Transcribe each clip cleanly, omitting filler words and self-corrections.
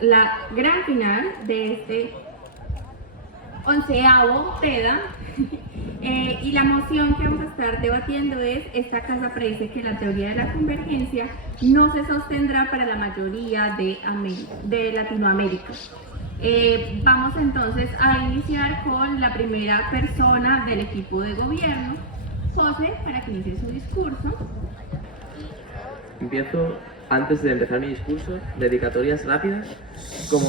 la gran final de este 11º TEDA. Y la moción que vamos a estar debatiendo es: esta casa predice que la teoría de la convergencia no se sostendrá para la mayoría de Latinoamérica. Vamos entonces a iniciar con la primera persona del equipo de gobierno, José, para que inicie su discurso. Empiezo, antes de empezar mi discurso, dedicatorias rápidas. Como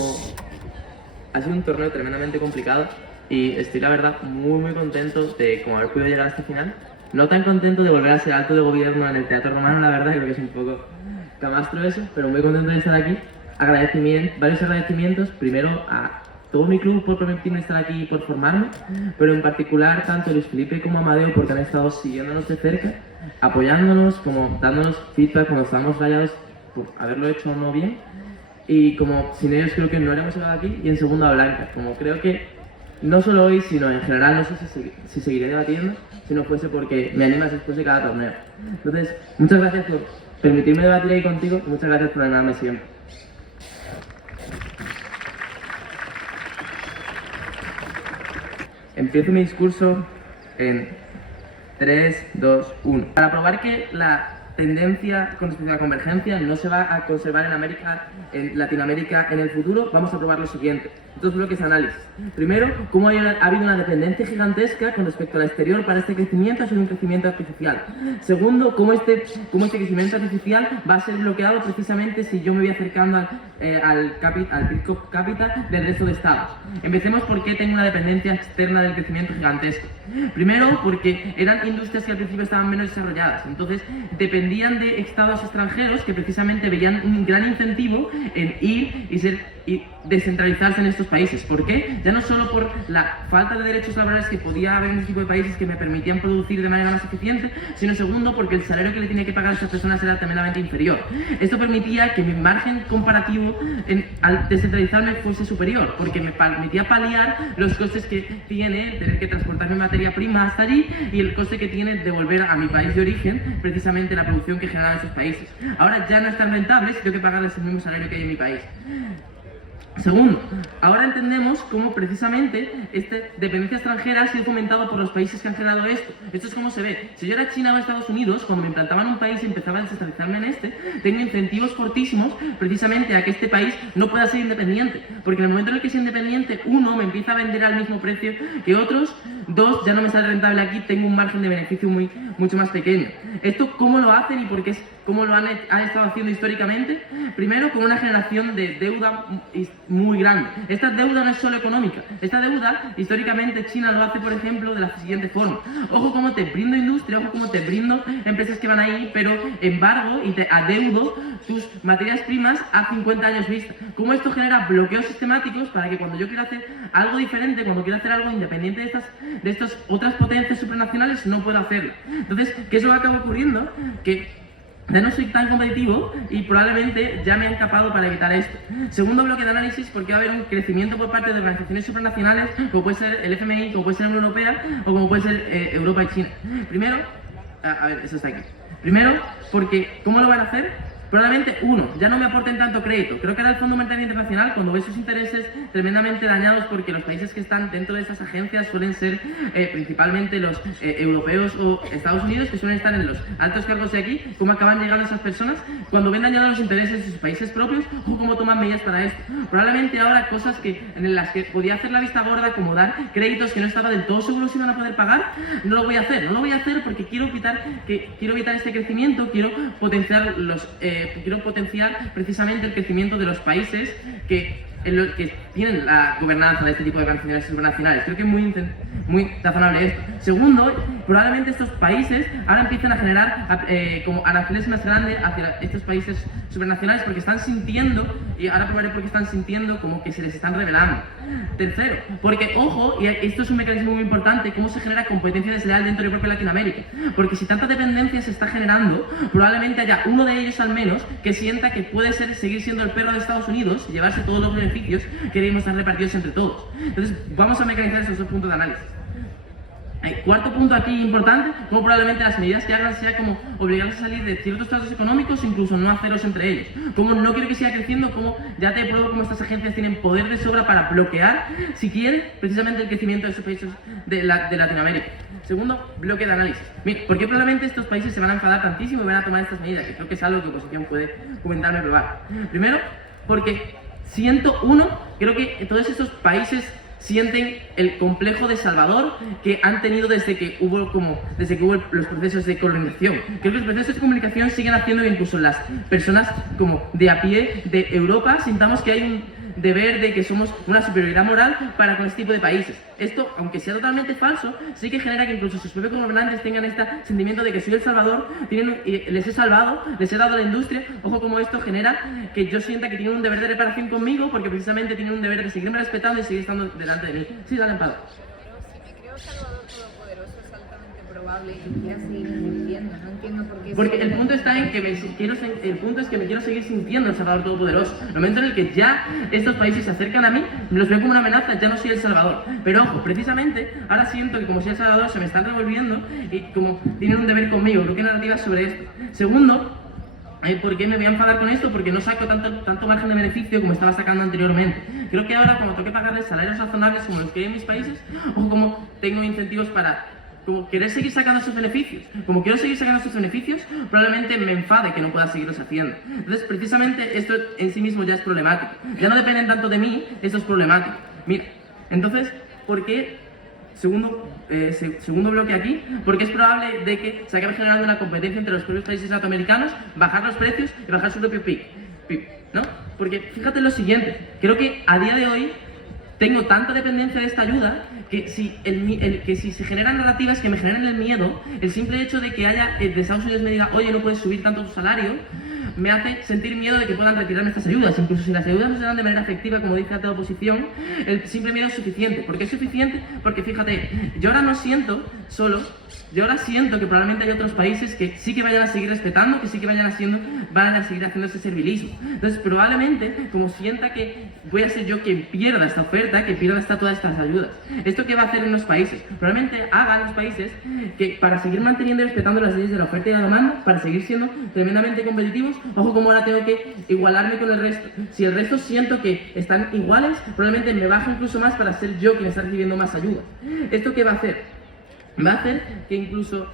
ha sido un torneo tremendamente complicado y estoy, la verdad, muy contento de como haber podido llegar hasta el final. No tan contento de volver a ser alto de gobierno en el Teatro Romano, la verdad, creo que es un poco camastro eso, pero muy contento de estar aquí. Varios agradecimientos, primero a todo mi club por permitirme estar aquí y por formarme, pero en particular tanto Luis Felipe como Amadeo porque han estado siguiéndonos de cerca, apoyándonos, como dándonos feedback cuando estábamos rayados por haberlo hecho o no bien, y como sin ellos creo que no habríamos llegado aquí. Y en segundo a Blanca, como creo que no solo hoy sino en general, no sé si seguiré debatiendo si no fuese porque me animas después de cada torneo. Entonces, muchas gracias por permitirme debatir ahí contigo y muchas gracias por animarme siempre. Empiezo mi discurso en 3, 2, 1. Para probar que la tendencia con respecto a la convergencia no se va a conservar en Latinoamérica en el futuro, vamos a probar lo siguiente. Dos bloques de análisis. Primero, cómo ha habido una dependencia gigantesca con respecto al exterior para este crecimiento, ha sido un crecimiento artificial. Segundo, cómo este crecimiento artificial va a ser bloqueado precisamente si yo me voy acercando al PIB cápita del resto de estados. Empecemos por qué tengo una dependencia externa del crecimiento gigantesco. Primero, porque eran industrias que al principio estaban menos desarrolladas, entonces dependían de estados extranjeros que precisamente veían un gran incentivo en ir y descentralizarse en estos países. ¿Por qué? Ya no solo por la falta de derechos laborales que podía haber en este tipo de países que me permitían producir de manera más eficiente, sino segundo porque el salario que le tenía que pagar a estas personas era tremendamente inferior. Esto permitía que mi margen comparativo al descentralizarme fuese superior, porque me permitía paliar los costes que tiene tener que transportar mi materia prima hasta allí y el coste que tiene devolver a mi país de origen precisamente la producción que generaban esos países. Ahora ya no es tan rentable si tengo que pagarles el mismo salario que hay en mi país. Segundo, ahora entendemos cómo precisamente esta dependencia extranjera ha sido fomentada por los países que han generado esto. Esto es como se ve. Si yo era China o Estados Unidos, cuando me implantaba en un país y empezaba a desestabilizarme en tengo incentivos fortísimos precisamente a que este país no pueda ser independiente. Porque en el momento en el que es independiente, uno, me empieza a vender al mismo precio que otros, dos, ya no me sale rentable aquí, tengo un margen de beneficio mucho más pequeño. ¿Esto cómo lo hacen y por qué cómo lo han estado haciendo históricamente? Primero, con una generación de deuda muy grande. Esta deuda no es solo económica. Esta deuda, históricamente, China lo hace, por ejemplo, de la siguiente forma. Ojo cómo te brindo industria, ojo cómo te brindo empresas que van ahí, pero embargo y te adeudo tus materias primas a 50 años vista. Cómo esto genera bloqueos sistemáticos para que cuando yo quiera hacer algo diferente, cuando quiera hacer algo independiente de estas otras potencias supranacionales, no puedo hacerlo. Entonces, ¿qué es lo que acaba ocurriendo? Que ya no soy tan competitivo y probablemente ya me han capado para evitar esto. Segundo bloque de análisis, porque va a haber un crecimiento por parte de organizaciones supranacionales, como puede ser el FMI, como puede ser la Unión Europea o como puede ser Europa y China. Primero, a ver, eso está aquí. Primero, porque ¿cómo lo van a hacer? Probablemente, uno, ya no me aporten tanto crédito. Creo que ahora el Fondo Monetario Internacional, cuando ve sus intereses tremendamente dañados porque los países que están dentro de estas agencias suelen ser principalmente los europeos o Estados Unidos, que suelen estar en los altos cargos de aquí, cómo acaban llegando esas personas, cuando ven dañados los intereses de sus países propios, o cómo toman medidas para esto. Probablemente ahora cosas en las que podía hacer la vista gorda, como dar créditos que no estaba del todo seguro si iban a poder pagar, no lo voy a hacer. No lo voy a hacer porque quiero evitar este crecimiento, quiero potenciar precisamente el crecimiento de los países que tienen la gobernanza de este tipo de organizaciones supranacionales. Creo que es muy razonable esto. Segundo, probablemente estos países ahora empiezan a generar como aranceles más grandes hacia estos países supranacionales porque están sintiendo, y ahora probaré por qué están sintiendo como que se les están revelando. Tercero, porque, ojo, y esto es un mecanismo muy importante, cómo se genera competencia desleal dentro de propia Latinoamérica. Porque si tanta dependencia se está generando, probablemente haya uno de ellos al menos que sienta que puede seguir siendo el perro de Estados Unidos y llevarse todos los beneficios que debemos estar repartidos entre todos. Entonces, vamos a mecanizar estos dos puntos de análisis. Cuarto punto aquí importante, como probablemente las medidas que hagan sea como obligarlos a salir de ciertos estados económicos, incluso no hacerlos entre ellos. Como no quiero que siga creciendo, como ya te pruebo cómo estas agencias tienen poder de sobra para bloquear, si quieren, precisamente el crecimiento de esos países de Latinoamérica. Segundo, bloque de análisis. Mira, ¿por qué probablemente estos países se van a enfadar tantísimo y van a tomar estas medidas? Que creo que es algo que oposición puede comentarme y probar. Primero, porque creo que todos estos países sienten el complejo de Salvador que han tenido desde que hubo los procesos de colonización. Creo que los procesos de comunicación siguen haciendo que incluso las personas como de a pie de Europa sintamos que hay un deber de que somos una superioridad moral para con este tipo de países. Esto, aunque sea totalmente falso, sí que genera que incluso sus propios gobernantes tengan este sentimiento de que soy el Salvador, les he salvado, les he dado la industria. Ojo, como esto genera que yo sienta que tienen un deber de reparación conmigo, porque precisamente tienen un deber de seguirme respetando y seguir estando delante de mí. Sí, dale, Amparo. Pero si me creo Salvador Todopoderoso, es altamente probable que quiera seguir sintiendo. No entiendo por qué. Porque el punto está en que el punto es que me quiero seguir sintiendo el Salvador Todopoderoso. En el momento en el que ya estos países se acercan a mí, me los veo como una amenaza, ya no soy el Salvador. Pero ojo, precisamente ahora siento que como soy el Salvador se me están revolviendo y como tienen un deber conmigo. Creo que hay narrativas sobre esto. Segundo, ¿por qué me voy a enfadar con esto? Porque no saco tanto margen de beneficio como estaba sacando anteriormente. Creo que ahora, cuando toque pagarles salarios razonables como los que hay en mis países, o como tengo incentivos para querer seguir sacando esos beneficios, como quiero seguir sacando esos beneficios, probablemente me enfade que no pueda seguirlos haciendo. Entonces, precisamente esto en sí mismo ya es problemático. Ya no dependen tanto de mí, esto es problemático. Mira, entonces, ¿por qué? Segundo bloque aquí, porque es probable de que se acabe generando una competencia entre los propios países latinoamericanos, bajar los precios y bajar su propio PIB, ¿no? Porque fíjate lo siguiente, creo que a día de hoy tengo tanta dependencia de esta ayuda que si se generan narrativas que me generen el miedo, el simple hecho de que haya de Estados Unidos me diga, oye, no puedes subir tanto tu salario, me hace sentir miedo de que puedan retirarme estas ayudas. Incluso si las ayudas no se dan de manera efectiva, como dice la oposición, el simple miedo es suficiente. ¿Por qué es suficiente? Porque fíjate, yo ahora no siento solo, yo ahora siento que probablemente hay otros países que sí que vayan a seguir respetando, que sí que van a seguir haciendo ese servilismo. Entonces, probablemente, como sienta que voy a ser yo quien pierda esta oferta, que pierda todas estas ayudas. ¿Esto qué va a hacer en los países? Probablemente hagan los países que, para seguir manteniendo y respetando las leyes de la oferta y la demanda, para seguir siendo tremendamente competitivos, ojo, como ahora tengo que igualarme con el resto. Si el resto siento que están iguales, probablemente me bajo incluso más para ser yo quien está recibiendo más ayuda. ¿Esto qué va a hacer? Va a hacer que incluso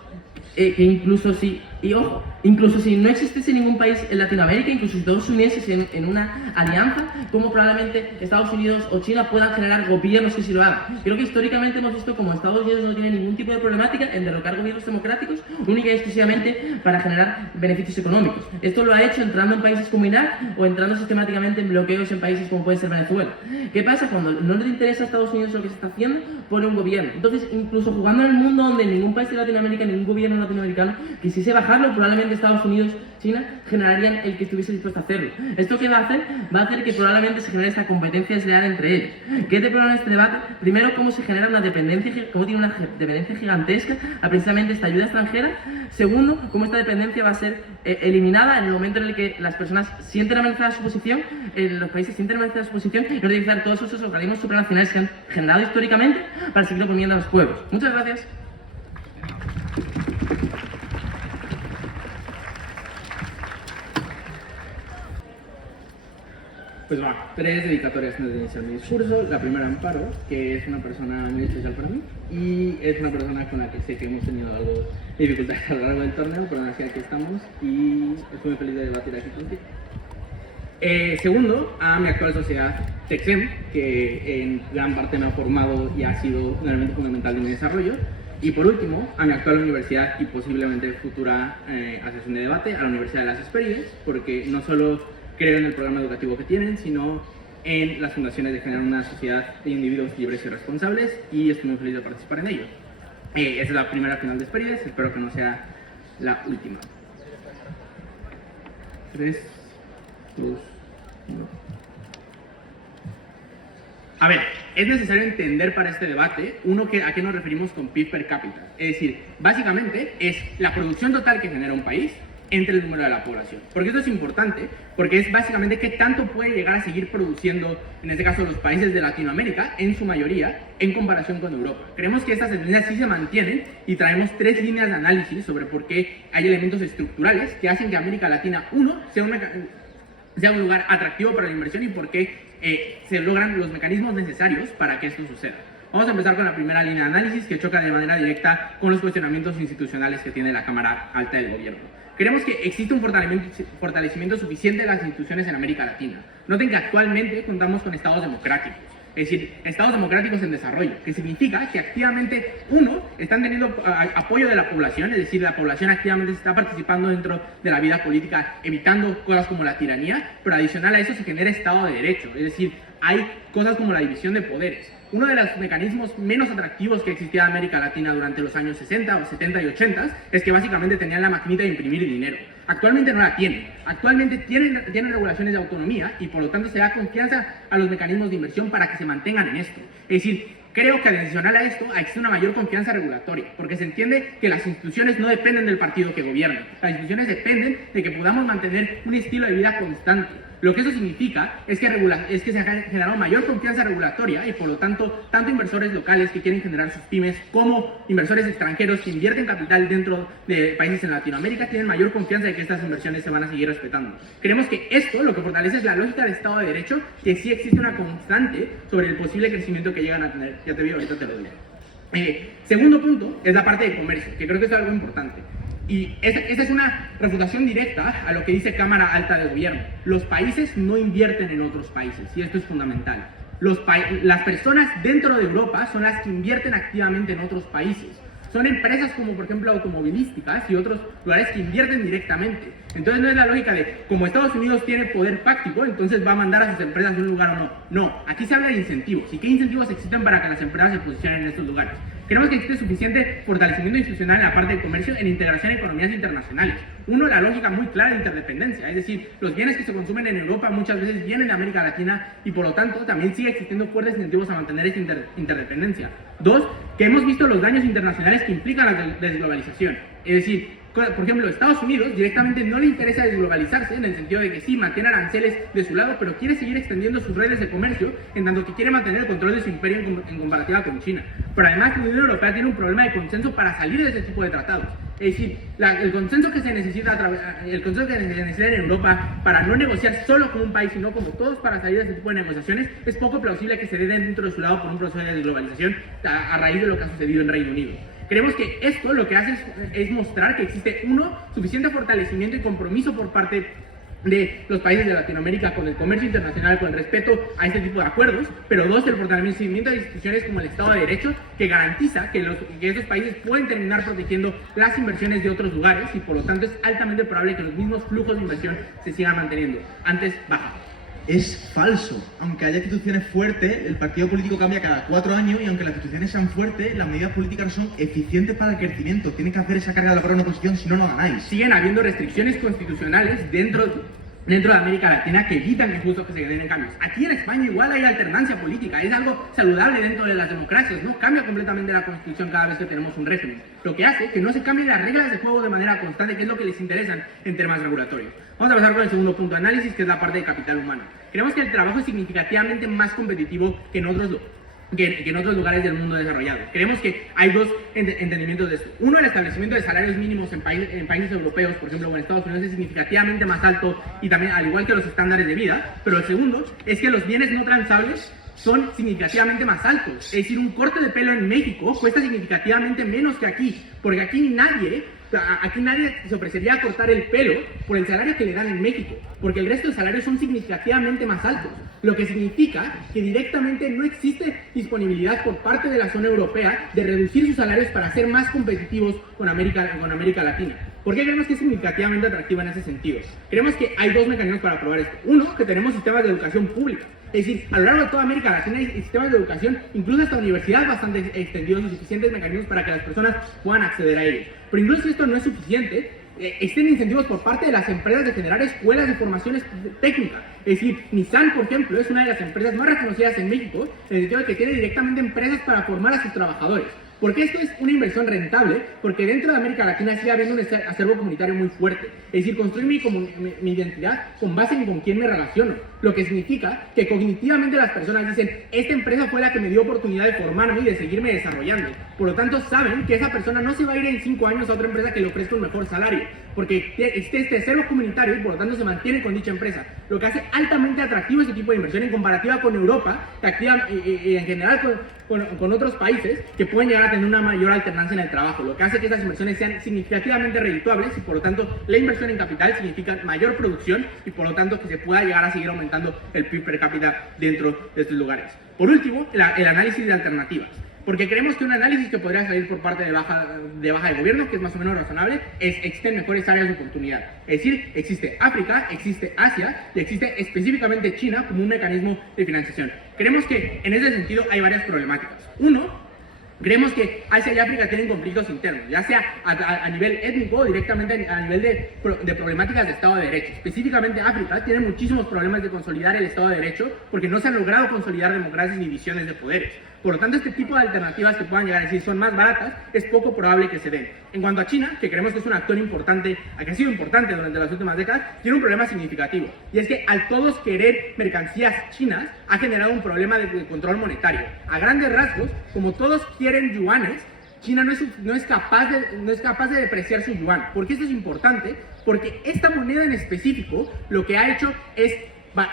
si no existiese ningún país en Latinoamérica, incluso si todos se uniesen en una alianza, como probablemente Estados Unidos o China puedan generar gobiernos que sí lo hagan. Creo que históricamente hemos visto como Estados Unidos no tiene ningún tipo de problemática en derrocar gobiernos democráticos única y exclusivamente para generar beneficios económicos. Esto lo ha hecho entrando en países como Irak o entrando sistemáticamente en bloqueos en países como puede ser Venezuela. ¿Qué pasa? Cuando no le interesa a Estados Unidos lo que se está haciendo, pone un gobierno. Entonces, incluso jugando en el mundo donde ningún país de Latinoamérica, ningún gobierno latinoamericano quisiese bajarlo, probablemente Estados Unidos, China, generarían el que estuviese dispuesto a hacerlo. ¿Esto qué va a hacer? Va a hacer que probablemente se genere esta competencia desleal entre ellos. ¿Qué te problema en este debate? Primero, cómo se genera una dependencia, cómo tiene una dependencia gigantesca a precisamente esta ayuda extranjera. Segundo, cómo esta dependencia va a ser eliminada en el momento en el que las personas sienten amenazada su posición, los países sienten amenazada su posición, y no utilizar todos esos organismos supranacionales que han generado históricamente para seguir oprimiendo a los pueblos. Muchas gracias. Pues va, 3 dedicatorias antes de iniciar mi discurso. La primera, Amparo, que es una persona muy especial para mí y es una persona con la que sé que hemos tenido algo de dificultades a lo largo del torneo, pero aún así aquí estamos y estoy muy feliz de debatir aquí contigo. Segundo, a mi actual sociedad TECSEM, que en gran parte me ha formado y ha sido un elemento fundamental de mi desarrollo. Y por último, a mi actual universidad y posiblemente futura asociación de debate, a la Universidad de las Hespérides, porque no solo creo en el programa educativo que tienen, sino en las fundaciones de generar una sociedad de individuos libres y responsables, y estoy muy feliz de participar en ello. Esta es la primera final de Hespérides, espero que no sea la última. 3, 2, 1. A ver, es necesario entender para este debate, a qué nos referimos con PIB per cápita. Es decir, básicamente es la producción total que genera un país entre el número de la población. Porque esto es importante, porque es básicamente qué tanto puede llegar a seguir produciendo, en este caso, los países de Latinoamérica, en su mayoría, en comparación con Europa. Creemos que estas tendencias sí se mantienen y traemos 3 líneas de análisis sobre por qué hay elementos estructurales que hacen que América Latina, uno, sea un lugar atractivo para la inversión y por qué se logran los mecanismos necesarios para que esto suceda. Vamos a empezar con la primera línea de análisis que choca de manera directa con los cuestionamientos institucionales que tiene la Cámara Alta del Gobierno. Creemos que existe un fortalecimiento suficiente de las instituciones en América Latina. Noten que actualmente contamos con estados democráticos, es decir, estados democráticos en desarrollo, que significa que activamente, están teniendo apoyo de la población, es decir, la población activamente se está participando dentro de la vida política, evitando cosas como la tiranía, pero adicional a eso se genera Estado de Derecho, es decir, hay cosas como la división de poderes. Uno de los mecanismos menos atractivos que existía en América Latina durante los años 60 o 70 y 80 es que básicamente tenían la maquinita de imprimir dinero. Actualmente no la tienen. Actualmente tienen regulaciones de autonomía y por lo tanto se da confianza a los mecanismos de inversión para que se mantengan en esto. Es decir, creo que adicional a esto existe una mayor confianza regulatoria, porque se entiende que las instituciones no dependen del partido que gobierna. Las instituciones dependen de que podamos mantener un estilo de vida constante. Lo que eso significa es que se ha generado mayor confianza regulatoria y por lo tanto, tanto inversores locales que quieren generar sus pymes como inversores extranjeros que invierten capital dentro de países en Latinoamérica tienen mayor confianza de que estas inversiones se van a seguir respetando. Creemos que esto lo que fortalece es la lógica de Estado de Derecho, que sí existe una constante sobre el posible crecimiento que llegan a tener. Ya te vi, ahorita te lo digo. Segundo punto es la parte de comercio, que creo que es algo importante. Y esta es una refutación directa a lo que dice Cámara Alta de Gobierno. Los países no invierten en otros países, y esto es fundamental. Las personas dentro de Europa son las que invierten activamente en otros países. Son empresas como, por ejemplo, automovilísticas y otros lugares que invierten directamente. Entonces no es la lógica de, como Estados Unidos tiene poder fáctico, entonces va a mandar a sus empresas a un lugar o no. No, aquí se habla de incentivos. ¿Y qué incentivos existen para que las empresas se posicionen en estos lugares? Creemos que existe suficiente fortalecimiento institucional en la parte de comercio en integración de economías internacionales. Uno, la lógica muy clara de interdependencia, es decir, los bienes que se consumen en Europa muchas veces vienen de América Latina y por lo tanto también sigue existiendo fuertes incentivos a mantener esta interdependencia. Dos, que hemos visto los daños internacionales que implican la desglobalización, es decir, por ejemplo, Estados Unidos directamente no le interesa desglobalizarse en el sentido de que sí, mantiene aranceles de su lado, pero quiere seguir extendiendo sus redes de comercio en tanto que quiere mantener el control de su imperio en comparativa con China. Pero además la Unión Europea tiene un problema de consenso para salir de ese tipo de tratados. Es decir, el consenso que se necesita en Europa para no negociar solo como un país, sino como todos para salir de ese tipo de negociaciones, es poco plausible que se dé dentro de su lado por un proceso de desglobalización a raíz de lo que ha sucedido en Reino Unido. Creemos que esto lo que hace es mostrar que existe, uno, suficiente fortalecimiento y compromiso por parte de los países de Latinoamérica con el comercio internacional, con el respeto a este tipo de acuerdos, pero dos, el fortalecimiento de instituciones como el Estado de Derecho, que garantiza que estos países pueden terminar protegiendo las inversiones de otros lugares y por lo tanto es altamente probable que los mismos flujos de inversión se sigan manteniendo. Antes, baja. Es falso. Aunque haya instituciones fuertes, el partido político cambia cada 4 años y aunque las instituciones sean fuertes, las medidas políticas no son eficientes para el crecimiento. Tienes que hacer esa carga de lograr una oposición, si no, no ganáis. Siguen habiendo restricciones constitucionales dentro de América Latina que evitan que justo que se generen cambios. Aquí en España igual hay alternancia política, es algo saludable dentro de las democracias, no cambia completamente la constitución cada vez que tenemos un régimen, lo que hace que no se cambien las reglas de juego de manera constante, que es lo que les interesa en temas regulatorios. Vamos a pasar con el segundo punto de análisis, que es la parte de capital humano. Creemos que el trabajo es significativamente más competitivo que en otros lugares del mundo desarrollado. Creemos que hay dos entendimientos de esto. Uno, el establecimiento de salarios mínimos en países europeos, por ejemplo, en Estados Unidos, es significativamente más alto y también al igual que los estándares de vida. Pero el segundo es que los bienes no transables son significativamente más altos. Es decir, un corte de pelo en México cuesta significativamente menos que aquí, porque aquí nadie se ofrecería a cortar el pelo por el salario que le dan en México, porque el resto de salarios son significativamente más altos, lo que significa que directamente no existe disponibilidad por parte de la zona europea de reducir sus salarios para ser más competitivos con América Latina. ¿Por qué creemos que es significativamente atractiva en ese sentido? Creemos que hay dos mecanismos para probar esto. Uno, que tenemos sistemas de educación pública. Es decir, a lo largo de toda América Latina hay sistemas de educación, incluso hasta universidades bastante extendidos y suficientes mecanismos para que las personas puedan acceder a ellos. Pero incluso si esto no es suficiente, existen incentivos por parte de las empresas de generar escuelas de formación técnica. Es decir, Nissan, por ejemplo, es una de las empresas más reconocidas en México, en el sentido de que tiene directamente empresas para formar a sus trabajadores. Porque esto es una inversión rentable, porque dentro de América Latina sigue habiendo un acervo comunitario muy fuerte. Es decir, construir mi identidad con base en con quién me relaciono. Lo que significa que cognitivamente las personas dicen, esta empresa fue la que me dio oportunidad de formarme y de seguirme desarrollando. Por lo tanto, saben que esa persona no se va a ir en 5 años a otra empresa que le ofrezca un mejor salario, porque existe este acervo comunitario y por lo tanto se mantiene con dicha empresa. Lo que hace altamente atractivo este tipo de inversión en comparativa con Europa, que activa en general con otros países que pueden llegar a tener una mayor alternancia en el trabajo, lo que hace que estas inversiones sean significativamente redituables y por lo tanto la inversión en capital significa mayor producción y por lo tanto que se pueda llegar a seguir aumentando el PIB per cápita dentro de estos lugares. Por último, el análisis de alternativas. Porque creemos que un análisis que podría salir por parte de baja de gobierno, que es más o menos razonable, es existen mejores áreas de oportunidad. Es decir, existe África, existe Asia y existe específicamente China como un mecanismo de financiación. Creemos que en ese sentido hay varias problemáticas. Uno, creemos que Asia y África tienen conflictos internos, ya sea a nivel étnico o directamente a nivel de problemáticas de Estado de Derecho. Específicamente África tiene muchísimos problemas de consolidar el Estado de Derecho porque no se han logrado consolidar democracias ni divisiones de poderes. Por lo tanto, este tipo de alternativas que puedan llegar a decir son más baratas, es poco probable que se den. En cuanto a China, que creemos que es un actor importante, que ha sido importante durante las últimas décadas, tiene un problema significativo. Y es que al todos querer mercancías chinas, ha generado un problema de control monetario. A grandes rasgos, como todos quieren yuanes, China no es capaz de depreciar su yuan. ¿Por qué esto es importante? Porque esta moneda en específico lo que ha hecho es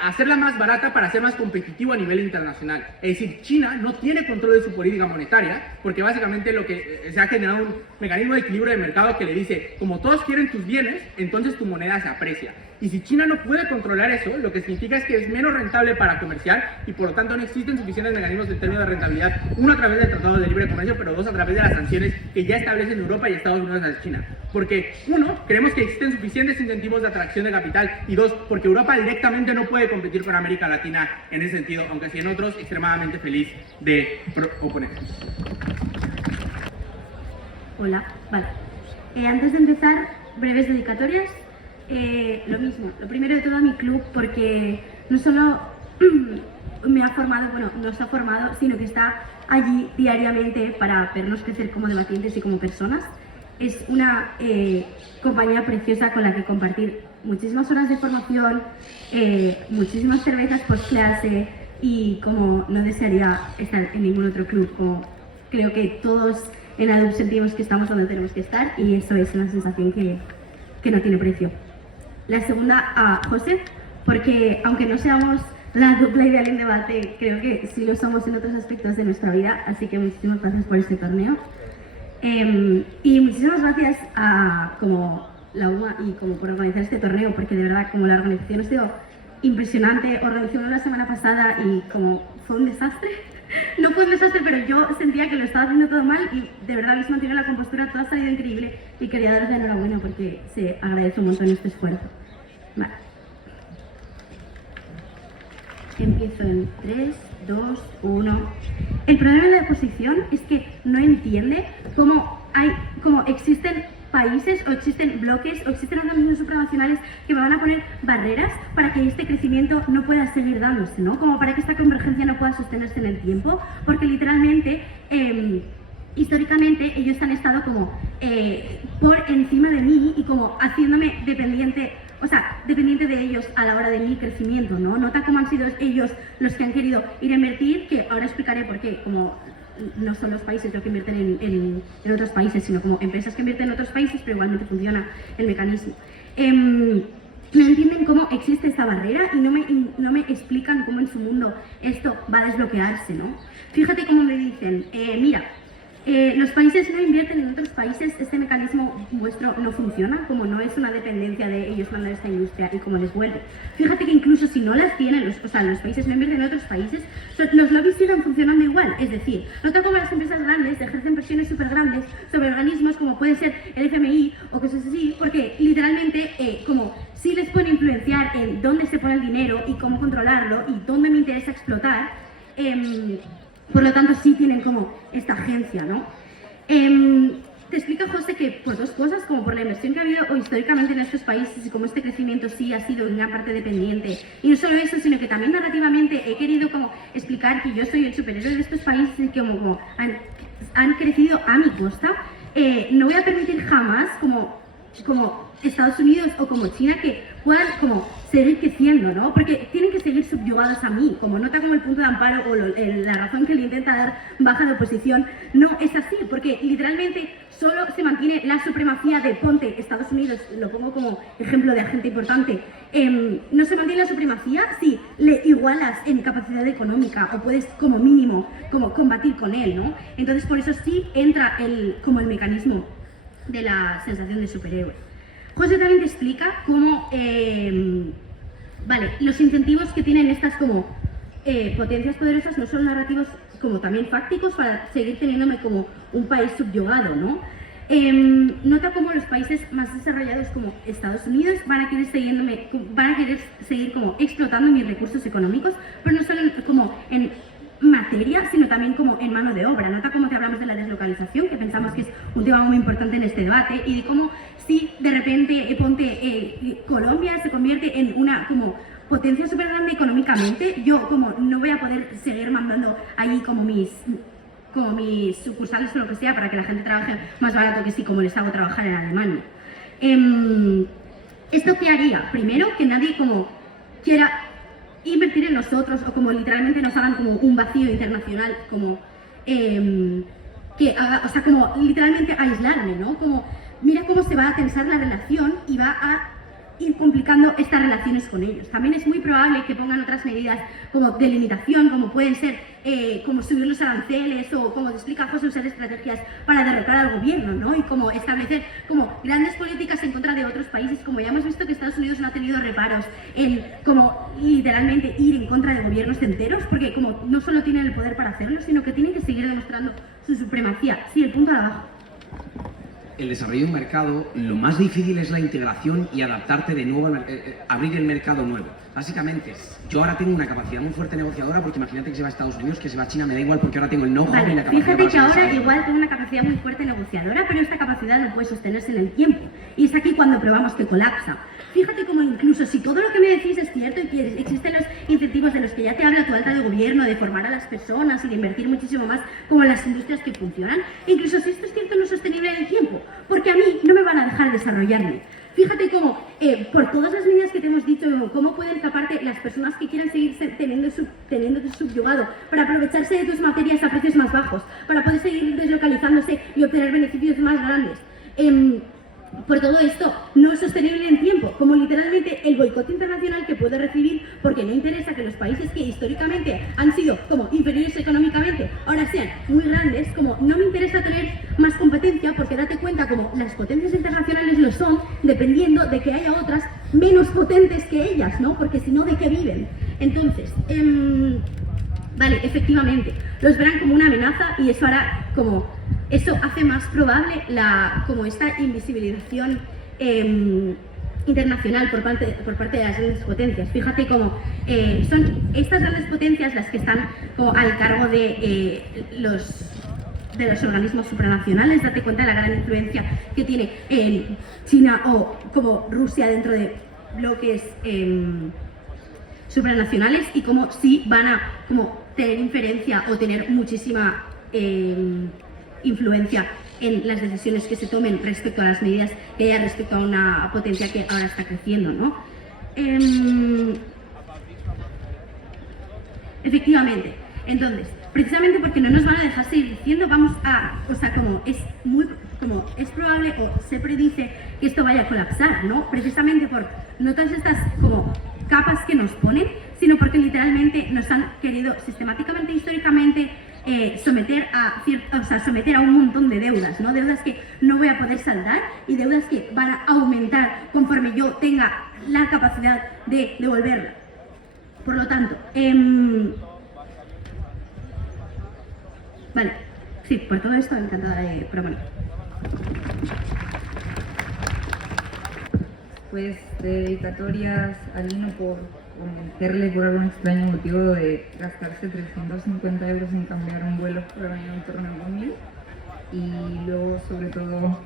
hacerla más barata para ser más competitivo a nivel internacional. Es decir, China no tiene control de su política monetaria porque básicamente lo que se ha generado un mecanismo de equilibrio de mercado que le dice, como todos quieren tus bienes, entonces tu moneda se aprecia. Y si China no puede controlar eso, lo que significa es que es menos rentable para comerciar y por lo tanto no existen suficientes mecanismos en términos de rentabilidad, uno a través del Tratado de Libre Comercio, pero dos a través de las sanciones que ya establecen Europa y Estados Unidos a China. Porque uno, creemos que existen suficientes incentivos de atracción de capital y dos, porque Europa directamente no puede competir con América Latina en ese sentido, aunque sí en otros extremadamente feliz de oponerse. Hola, vale. Antes de empezar, breves dedicatorias. Lo mismo, lo primero de todo a mi club, porque no solo me ha formado, bueno, nos ha formado, sino que está allí diariamente para vernos crecer como debatientes y como personas. Es una compañía preciosa con la que compartir muchísimas horas de formación, muchísimas cervezas post clase y como no desearía estar en ningún otro club, como creo que todos en ADUP sentimos que estamos donde tenemos que estar y eso es una sensación que no tiene precio. La segunda a José, porque aunque no seamos la dupla ideal en debate, creo que sí lo somos en otros aspectos de nuestra vida, así que muchísimas gracias por este torneo. Y muchísimas gracias a como la UMA y como por organizar este torneo, porque de verdad como la organización ha sido impresionante. Organizamos la semana pasada y como fue un desastre. No fue un desastre, pero yo sentía que lo estaba haciendo todo mal y de verdad habéis mantenido la compostura, todo ha salido increíble y quería daros la enhorabuena porque se agradece un montón este esfuerzo. Vale. Empiezo en 3, 2, 1. El problema de la oposición es que no entiende cómo existen países o existen bloques o existen organismos supranacionales que van a poner barreras para que este crecimiento no pueda seguir dándose, ¿no? Como para que esta convergencia no pueda sostenerse en el tiempo, porque literalmente, históricamente, ellos han estado como por encima de mí y como haciéndome dependiente, o sea, dependiente de ellos a la hora de mi crecimiento, ¿no? Nota cómo han sido ellos los que han querido ir a invertir, que ahora explicaré por qué, como no son los países los que invierten en otros países, sino como empresas que invierten en otros países, pero igualmente funciona el mecanismo. No entienden cómo existe esta barrera y no me explican cómo en su mundo esto va a desbloquearse, ¿no? Fíjate cómo me dicen, mira, los países no invierten en otros países, este mecanismo vuestro no funciona, como no es una dependencia de ellos mandar esta industria y cómo les vuelve. Fíjate que incluso si no las tienen, los países no invierten en otros países, los lobbies siguen funcionando igual. Es decir, nota como las empresas grandes ejercen presiones súper grandes sobre organismos como puede ser el FMI o cosas así, porque literalmente como sí les pueden influenciar en dónde se pone el dinero y cómo controlarlo y dónde me interesa explotar, por lo tanto, sí tienen como esta agencia, ¿no? Te explica José que por dos cosas, como por la inversión que ha habido históricamente en estos países y como este crecimiento sí ha sido en gran parte dependiente. Y no solo eso, sino que también narrativamente he querido como explicar que yo soy el superhéroe de estos países y como han crecido a mi costa, no voy a permitir jamás como Estados Unidos o como China que puedan como seguir creciendo, ¿no? Porque tienen que seguir subyugados a mí, como nota como el punto de amparo o la razón que le intenta dar baja de oposición, no es así, porque literalmente solo se mantiene la supremacía de, ponte, Estados Unidos, lo pongo como ejemplo de agente importante, no se mantiene la supremacía si le igualas en capacidad económica o puedes como mínimo como combatir con él, ¿no? Entonces por eso sí entra como el mecanismo de la sensación de superhéroe. José también te explica cómo, los incentivos que tienen estas como potencias poderosas no son narrativos como también fácticos para seguir teniéndome como un país subyugado, ¿no? Nota cómo los países más desarrollados como Estados Unidos van a querer seguir como explotando mis recursos económicos, pero no solo como en materia, sino también como en mano de obra. Nota cómo te hablamos de la deslocalización, que pensamos que es un tema muy importante en este debate, y de cómo si de repente Colombia se convierte en una como potencia súper grande económicamente, yo como no voy a poder seguir mandando allí como mis sucursales o lo que sea para que la gente trabaje más barato que si como les hago trabajar en Alemania. ¿Esto qué haría? Primero, que nadie como quiera invertir en nosotros o como literalmente nos hagan como un vacío internacional, como como literalmente aislarme, ¿no? Como mira cómo se va a tensar la relación y va a ir complicando estas relaciones con ellos. También es muy probable que pongan otras medidas como de limitación, como pueden ser como subir los aranceles o, como te explica José, usar estrategias para derrocar al gobierno, ¿no? Y como establecer como grandes políticas en contra de otros países, como ya hemos visto que Estados Unidos no ha tenido reparos en como literalmente ir en contra de gobiernos enteros, porque como no solo tienen el poder para hacerlo, sino que tienen que seguir demostrando su supremacía. Sí, el punto a la baja. El desarrollo de un mercado, lo más difícil es la integración y adaptarte de nuevo, abrir el mercado nuevo. Básicamente, yo ahora tengo una capacidad muy fuerte negociadora, porque imagínate que se va a Estados Unidos, que se va a China, me da igual porque ahora tengo el know-how y la capacidad. Fíjate que ahora para igual tengo una capacidad muy fuerte negociadora, pero esta capacidad no puede sostenerse en el tiempo. Y es aquí cuando probamos que colapsa. Fíjate como incluso si todo lo que me decís es cierto y que existen los incentivos de los que ya te habla tu alta de gobierno, de formar a las personas y de invertir muchísimo más como en las industrias que funcionan, incluso si esto es cierto no es sostenible en el tiempo, porque a mí no me van a dejar desarrollarme. Fíjate cómo, por todas las medidas que te hemos dicho, cómo pueden escaparte las personas que quieran seguir teniéndote subyugado para aprovecharse de tus materias a precios más bajos, para poder seguir deslocalizándose y obtener beneficios más grandes. Por todo esto, no es sostenible en tiempo, como literalmente el boicot internacional que puede recibir porque no interesa que los países que históricamente han sido como inferiores económicamente ahora sean muy grandes, como no me interesa tener más competencia porque date cuenta como las potencias internacionales lo son dependiendo de que haya otras menos potentes que ellas, ¿no? Porque si no, ¿de qué viven? Entonces, vale, efectivamente, los verán como una amenaza y eso hará como... Eso hace más probable como esta invisibilización internacional por parte de las grandes potencias. Fíjate cómo son estas grandes potencias las que están como al cargo de los organismos supranacionales. Date cuenta de la gran influencia que tiene en China o como Rusia dentro de bloques supranacionales y cómo sí van a como tener inferencia o tener muchísima influencia en las decisiones que se tomen respecto a las medidas que haya respecto a una potencia que ahora está creciendo, ¿no? Efectivamente. Entonces, precisamente porque no nos van a dejar seguir diciendo, como es probable o se predice que esto vaya a colapsar, ¿no? Precisamente por no todas estas como capas que nos ponen, sino porque literalmente nos han querido sistemáticamente, históricamente, someter a un montón de deudas, ¿no? Deudas que no voy a poder saldar y deudas que van a aumentar conforme yo tenga la capacidad de devolverla. Por lo tanto, vale, sí, por todo esto encantada de proponer. Pues de dedicatorias a Lino por convencerle por algún extraño motivo de gastarse 350 euros en cambiar un vuelo para venir a un torneo conmigo. Y luego, sobre todo,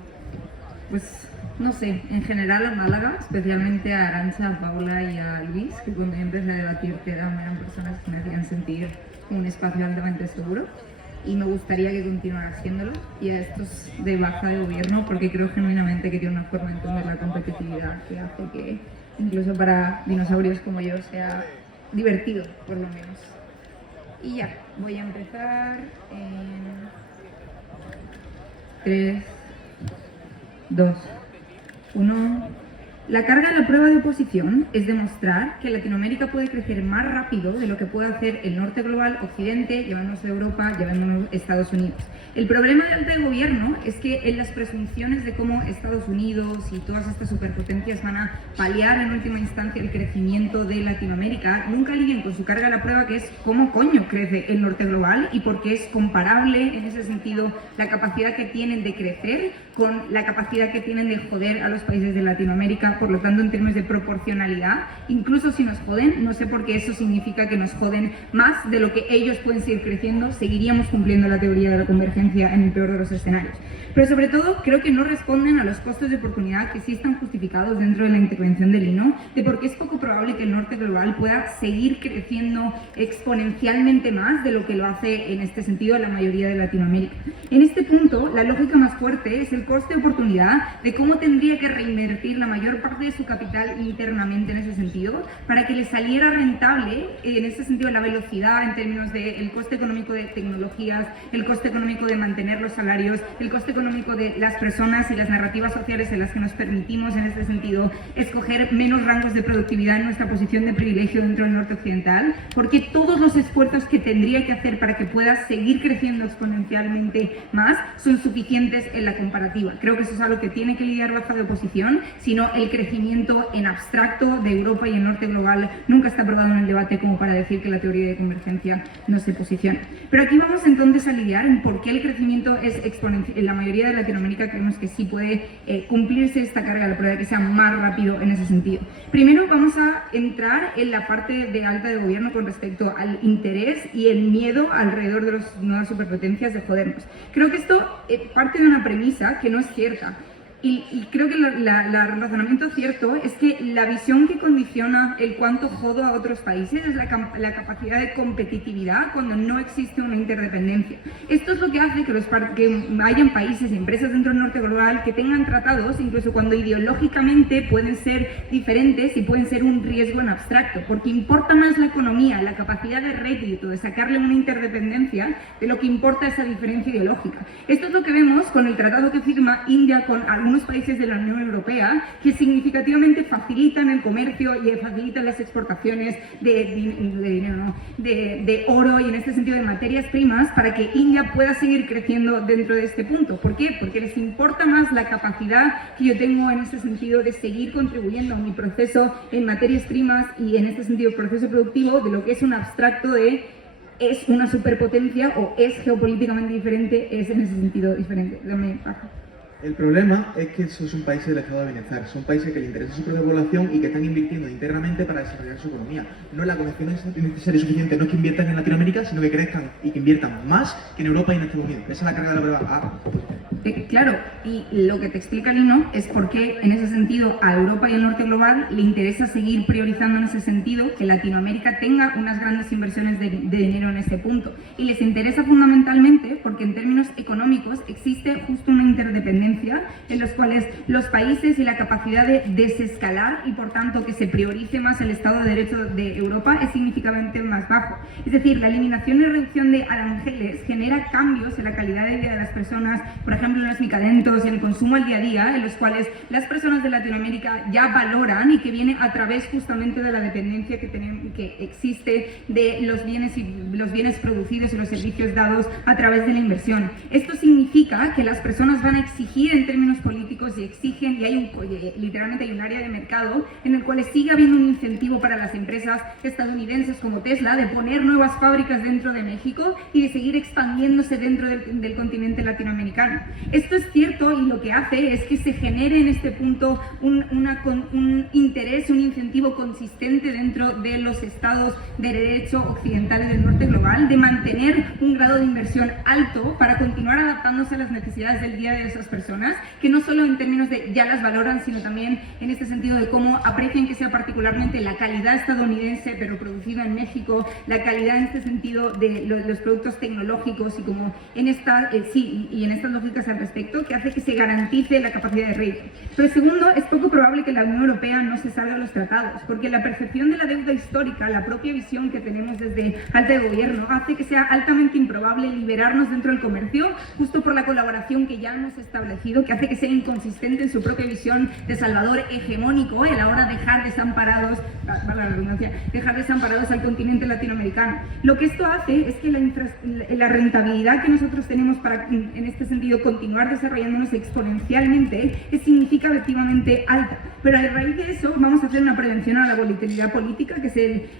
pues no sé, en general a Málaga, especialmente a Arantxa, a Paula y a Luis, que cuando yo empecé a debatir eran personas que me hacían sentir un espacio altamente seguro. y me gustaría que continuara haciéndolo, y a estos de baja de gobierno, porque creo genuinamente que tiene una forma de entender la competitividad que hace que incluso para dinosaurios como yo sea divertido, por lo menos. Y ya, voy a empezar en 3, 2, 1... La carga de la prueba de oposición es demostrar que Latinoamérica puede crecer más rápido de lo que puede hacer el norte global, Occidente, llamémoslo Europa, llamémoslo Estados Unidos. El problema de alta de gobierno es que en las presunciones de cómo Estados Unidos y todas estas superpotencias van a paliar en última instancia el crecimiento de Latinoamérica, nunca lidian con su carga de la prueba, que es cómo coño crece el norte global y por qué es comparable en ese sentido la capacidad que tienen de crecer con la capacidad que tienen de joder a los países de Latinoamérica. Por lo tanto, en términos de proporcionalidad, incluso si nos joden, no sé por qué eso significa que nos joden más de lo que ellos pueden seguir creciendo, seguiríamos cumpliendo la teoría de la convergencia en el peor de los escenarios. Pero sobre todo, creo que no responden a los costos de oportunidad que sí están justificados dentro de la intervención del Lino, de por qué es poco probable que el norte global pueda seguir creciendo exponencialmente más de lo que lo hace en este sentido la mayoría de Latinoamérica. En este punto, la lógica más fuerte es el coste de oportunidad de cómo tendría que reinvertir la mayor parte de su capital internamente en ese sentido para que le saliera rentable en ese sentido la velocidad en términos del coste económico de tecnologías, el coste económico de mantener los salarios, el coste económico de las personas y las narrativas sociales en las que nos permitimos en este sentido escoger menos rangos de productividad en nuestra posición de privilegio dentro del norte occidental, porque todos los esfuerzos que tendría que hacer para que pueda seguir creciendo exponencialmente más son suficientes en la comparativa. Creo que eso es algo que tiene que lidiar baja de oposición, sino el crecimiento en abstracto de Europa y el norte global nunca está probado en el debate como para decir que la teoría de convergencia no se posiciona. Pero aquí vamos entonces a lidiar en por qué el crecimiento es exponencial. En la mayoría de Latinoamérica creemos que sí puede cumplirse esta carga de la prueba, que sea más rápido en ese sentido. Primero vamos a entrar en la parte de alta de gobierno con respecto al interés y el miedo alrededor de las nuevas superpotencias de jodernos. Creo que esto parte de una premisa que no es cierta. Y creo que el razonamiento cierto es que la visión que condiciona el cuánto jodo a otros países es la capacidad de competitividad cuando no existe una interdependencia. Esto es lo que hace que hayan países y empresas dentro del norte global que tengan tratados, incluso cuando ideológicamente pueden ser diferentes y pueden ser un riesgo en abstracto, porque importa más la economía, la capacidad de rédito, de sacarle una interdependencia, de lo que importa esa diferencia ideológica. Esto es lo que vemos con el tratado que firma India con algunos países de la Unión Europea, que significativamente facilitan el comercio y facilitan las exportaciones de oro y en este sentido de materias primas para que India pueda seguir creciendo dentro de este punto. ¿Por qué? Porque les importa más la capacidad que yo tengo en este sentido de seguir contribuyendo a mi proceso en materias primas y en este sentido proceso productivo de lo que es un abstracto de es una superpotencia o es geopolíticamente diferente, es en ese sentido diferente. Dame baja. El problema es que esos son países del estado de bienestar, son países que les interesa su propia población y que están invirtiendo internamente para desarrollar su economía. No, la conexión necesaria suficiente no es que inviertan en Latinoamérica, sino que crezcan y que inviertan más que en Europa y en Estados Unidos. Esa es la carga de la prueba. Claro, y lo que te explica Lino es por qué en ese sentido a Europa y al norte global le interesa seguir priorizando en ese sentido que Latinoamérica tenga unas grandes inversiones de dinero en ese punto. Y les interesa fundamentalmente porque en términos económicos existe justo una interdependencia en los cuales los países y la capacidad de desescalar y por tanto que se priorice más el Estado de Derecho de Europa es significativamente más bajo. Es decir, la eliminación y reducción de aranceles genera cambios en la calidad de vida de las personas, por ejemplo en los medicamentos, en el consumo al día a día, en los cuales las personas de Latinoamérica ya valoran y que viene a través justamente de la dependencia que existe de los bienes producidos y los servicios dados a través de la inversión. Esto significa que las personas van a exigir en términos políticos y exigen, y literalmente hay un área de mercado en el cual sigue habiendo un incentivo para las empresas estadounidenses como Tesla de poner nuevas fábricas dentro de México y de seguir expandiéndose dentro del continente latinoamericano. Esto es cierto y lo que hace es que se genere en este punto un interés, un incentivo consistente dentro de los estados de derecho occidentales del norte global de mantener un grado de inversión alto para continuar adaptándose a las necesidades del día de esas personas, que no solo solo en términos de ya las valoran, sino también en este sentido de cómo aprecian que sea particularmente la calidad estadounidense, pero producida en México, la calidad en este sentido de los productos tecnológicos y como en esta, y en estas lógicas al respecto, que hace que se garantice la capacidad de rating. Pero segundo, es poco probable que la Unión Europea no se salga de los tratados, porque la percepción de la deuda histórica, la propia visión que tenemos desde alta de gobierno, hace que sea altamente improbable liberarnos dentro del comercio, justo por la colaboración que ya hemos establecido, que hace que sea inconsistente en su propia visión de Salvador hegemónico a la hora de dejar desamparados, la redundancia, dejar desamparados al continente latinoamericano. Lo que esto hace es que la rentabilidad que nosotros tenemos para, en este sentido, continuar desarrollándonos exponencialmente es significativamente alta. Pero a raíz de eso vamos a hacer una prevención a la volatilidad política, que es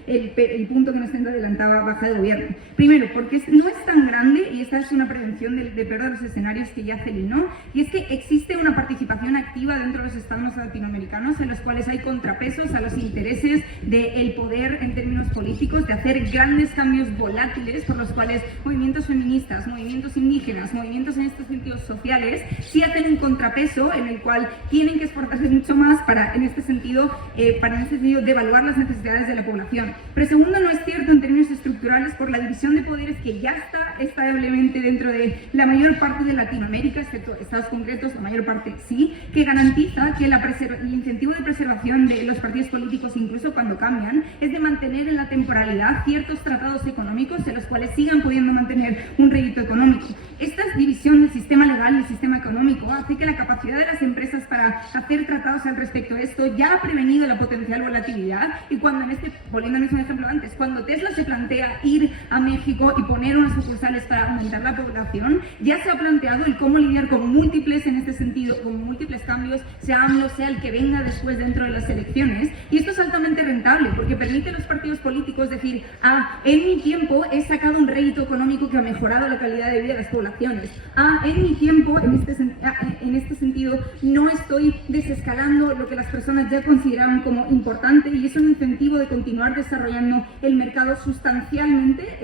el punto que nos adelantaba Baja de Gobierno. Primero, porque no es tan grande, y esta es una prevención de peor de los escenarios que ya celinó, y es que existe una participación activa dentro de los estados latinoamericanos en los cuales hay contrapesos a los intereses del poder en términos políticos, de hacer grandes cambios volátiles por los cuales movimientos feministas, movimientos indígenas, movimientos en estos sentidos sociales, sí hacen un contrapeso en el cual tienen que esforzarse mucho más para en este sentido devaluar las necesidades de la población. Pero segundo, no es cierto en términos estructurales por la división de poderes que ya está establemente dentro de la mayor parte de Latinoamérica, excepto estados concretos, la mayor parte sí, que garantiza que el incentivo de preservación de los partidos políticos, incluso cuando cambian, es de mantener en la temporalidad ciertos tratados económicos en los cuales sigan pudiendo mantener un rédito económico. Esta división del sistema legal y el sistema económico hace que la capacidad de las empresas para hacer tratados al respecto de esto ya ha prevenido la potencial volatilidad, y cuando volviendo al mismo ejemplo antes, cuando Tesla se plantea ir a México y poner unas sucursales para aumentar la población, ya se ha planteado el cómo lidiar con múltiples, en este sentido, con múltiples cambios, sea AMLO, sea el que venga después dentro de las elecciones, y esto es altamente rentable porque permite a los partidos políticos decir, en mi tiempo he sacado un rédito económico que ha mejorado la calidad de vida de las poblaciones, en mi tiempo, en este sentido, no estoy desescalando lo que las personas ya consideraban como importante, y es un incentivo de continuar desarrollando el mercado sustancialmente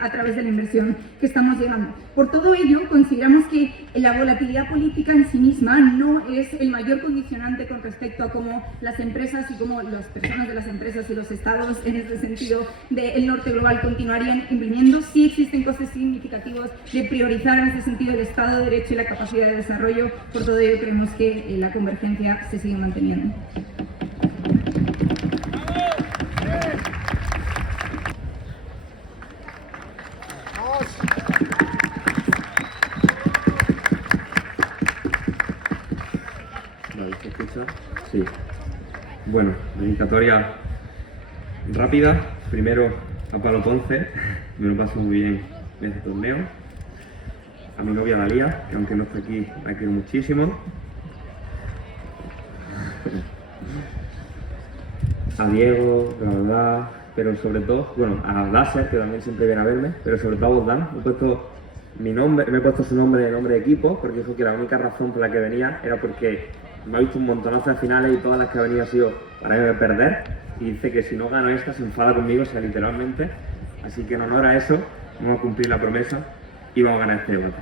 a través de la inversión que estamos llegando. Por todo ello, consideramos que la volatilidad política en sí misma no es el mayor condicionante con respecto a cómo las empresas y cómo las personas de las empresas y los estados en este sentido del norte global continuarían imprimiendo. Sí existen costes significativos de priorizar en ese sentido el Estado de Derecho y la capacidad de desarrollo. Por todo ello creemos que la convergencia se sigue manteniendo. ¿Se escucha? Sí. Bueno, dedicatoria rápida. Primero a Pablo Ponce, me lo paso muy bien en este torneo. A mi novia Dalía, que aunque no esté aquí, la quiero muchísimo. A Diego, la verdad, pero sobre todo, bueno, a Dasser, que también siempre viene a verme, pero sobre todo a Bogdan. Me he puesto su nombre de nombre de equipo, porque dijo que la única razón por la que venía era porque me ha visto un montonazo de finales y todas las que ha venido ha sido para perder, y dice que si no gano esta se enfada conmigo, o sea, literalmente. Así que en honor a eso vamos a cumplir la promesa y vamos a ganar este debate.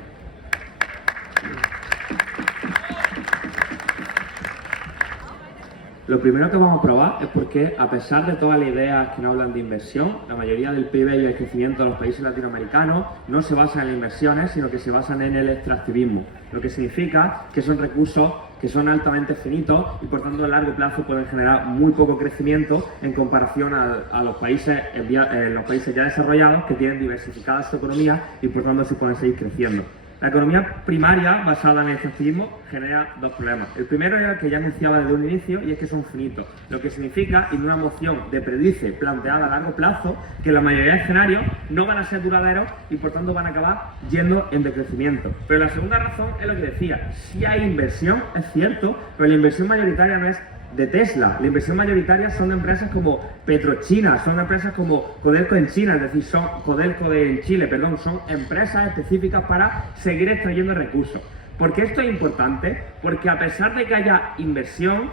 Lo primero que vamos a probar es porque, a pesar de todas las ideas que nos hablan de inversión, la mayoría del PIB y el crecimiento de los países latinoamericanos no se basa en las inversiones, sino que se basan en el extractivismo, lo que significa que son recursos que son altamente finitos y por tanto a largo plazo pueden generar muy poco crecimiento en comparación a los países ya desarrollados, que tienen diversificada su economía y por tanto se pueden seguir creciendo. La economía primaria basada en el extractivismo genera dos problemas. El primero es el que ya anunciaba desde un inicio, y es que son finitos, lo que significa, en una moción de predice planteada a largo plazo, que la mayoría de escenarios no van a ser duraderos y por tanto van a acabar yendo en decrecimiento. Pero la segunda razón es lo que decía: si hay inversión, es cierto, pero la inversión mayoritaria no es de Tesla. La inversión mayoritaria son de empresas como Petrochina, son empresas como Codelco en China, es decir, son en Chile, son empresas específicas para seguir extrayendo recursos. ¿Por qué esto es importante? Porque a pesar de que haya inversión,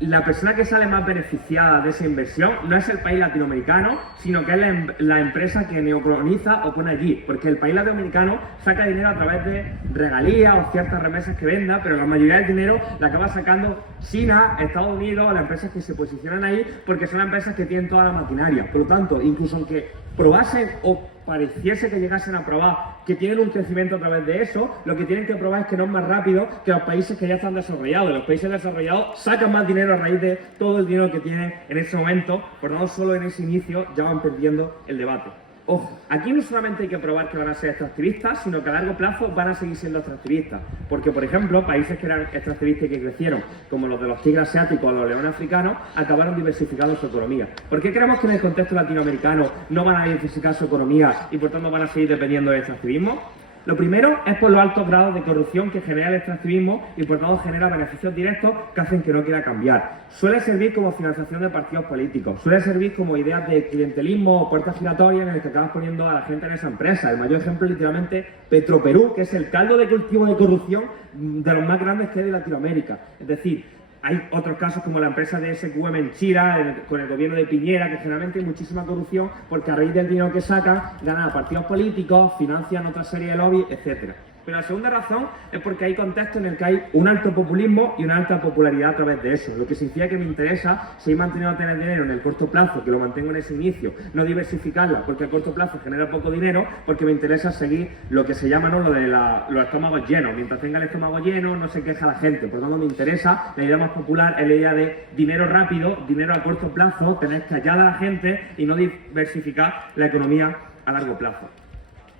la persona que sale más beneficiada de esa inversión no es el país latinoamericano, sino que es la empresa que neocoloniza o pone allí, porque el país latinoamericano saca dinero a través de regalías o ciertas remesas que venda, pero la mayoría del dinero la acaba sacando China, Estados Unidos o las empresas que se posicionan ahí, porque son las empresas que tienen toda la maquinaria. Por lo tanto, incluso aunque probasen o pareciese que llegasen a probar que tienen un crecimiento a través de eso, lo que tienen que probar es que no es más rápido que los países que ya están desarrollados. Los países desarrollados sacan más dinero a raíz de todo el dinero que tienen en ese momento, por no solo en ese inicio ya van perdiendo el debate. Ojo, aquí no solamente hay que probar que van a ser extractivistas, sino que a largo plazo van a seguir siendo extractivistas. Porque, por ejemplo, países que eran extractivistas y que crecieron, como los de los tigres asiáticos o los leones africanos, acabaron diversificando su economía. ¿Por qué creemos que en el contexto latinoamericano no van a diversificar su economía y por tanto van a seguir dependiendo del extractivismo? Lo primero es por los altos grados de corrupción que genera el extractivismo y por tanto genera beneficios directos que hacen que no quiera cambiar. Suele servir como financiación de partidos políticos, suele servir como ideas de clientelismo o puertas giratorias en el que acabas poniendo a la gente en esa empresa. El mayor ejemplo es literalmente Petroperú, que es el caldo de cultivo de corrupción de los más grandes que hay de Latinoamérica. Es decir, hay otros casos como la empresa de SQM en Chile, con el gobierno de Piñera, que generalmente hay muchísima corrupción porque a raíz del dinero que sacan ganan a partidos políticos, financian otra serie de lobbies, etc. Pero la segunda razón es porque hay contextos en el que hay un alto populismo y una alta popularidad a través de eso, lo que significa que me interesa seguir manteniendo a tener dinero en el corto plazo, que lo mantengo en ese inicio, no diversificarla porque a corto plazo genera poco dinero, porque me interesa seguir lo que se llama, ¿no?, lo de los estómagos llenos. Mientras tenga el estómago lleno no se queja la gente, por lo tanto me interesa, la idea más popular es la idea de dinero rápido, dinero a corto plazo, tener callada a la gente y no diversificar la economía a largo plazo.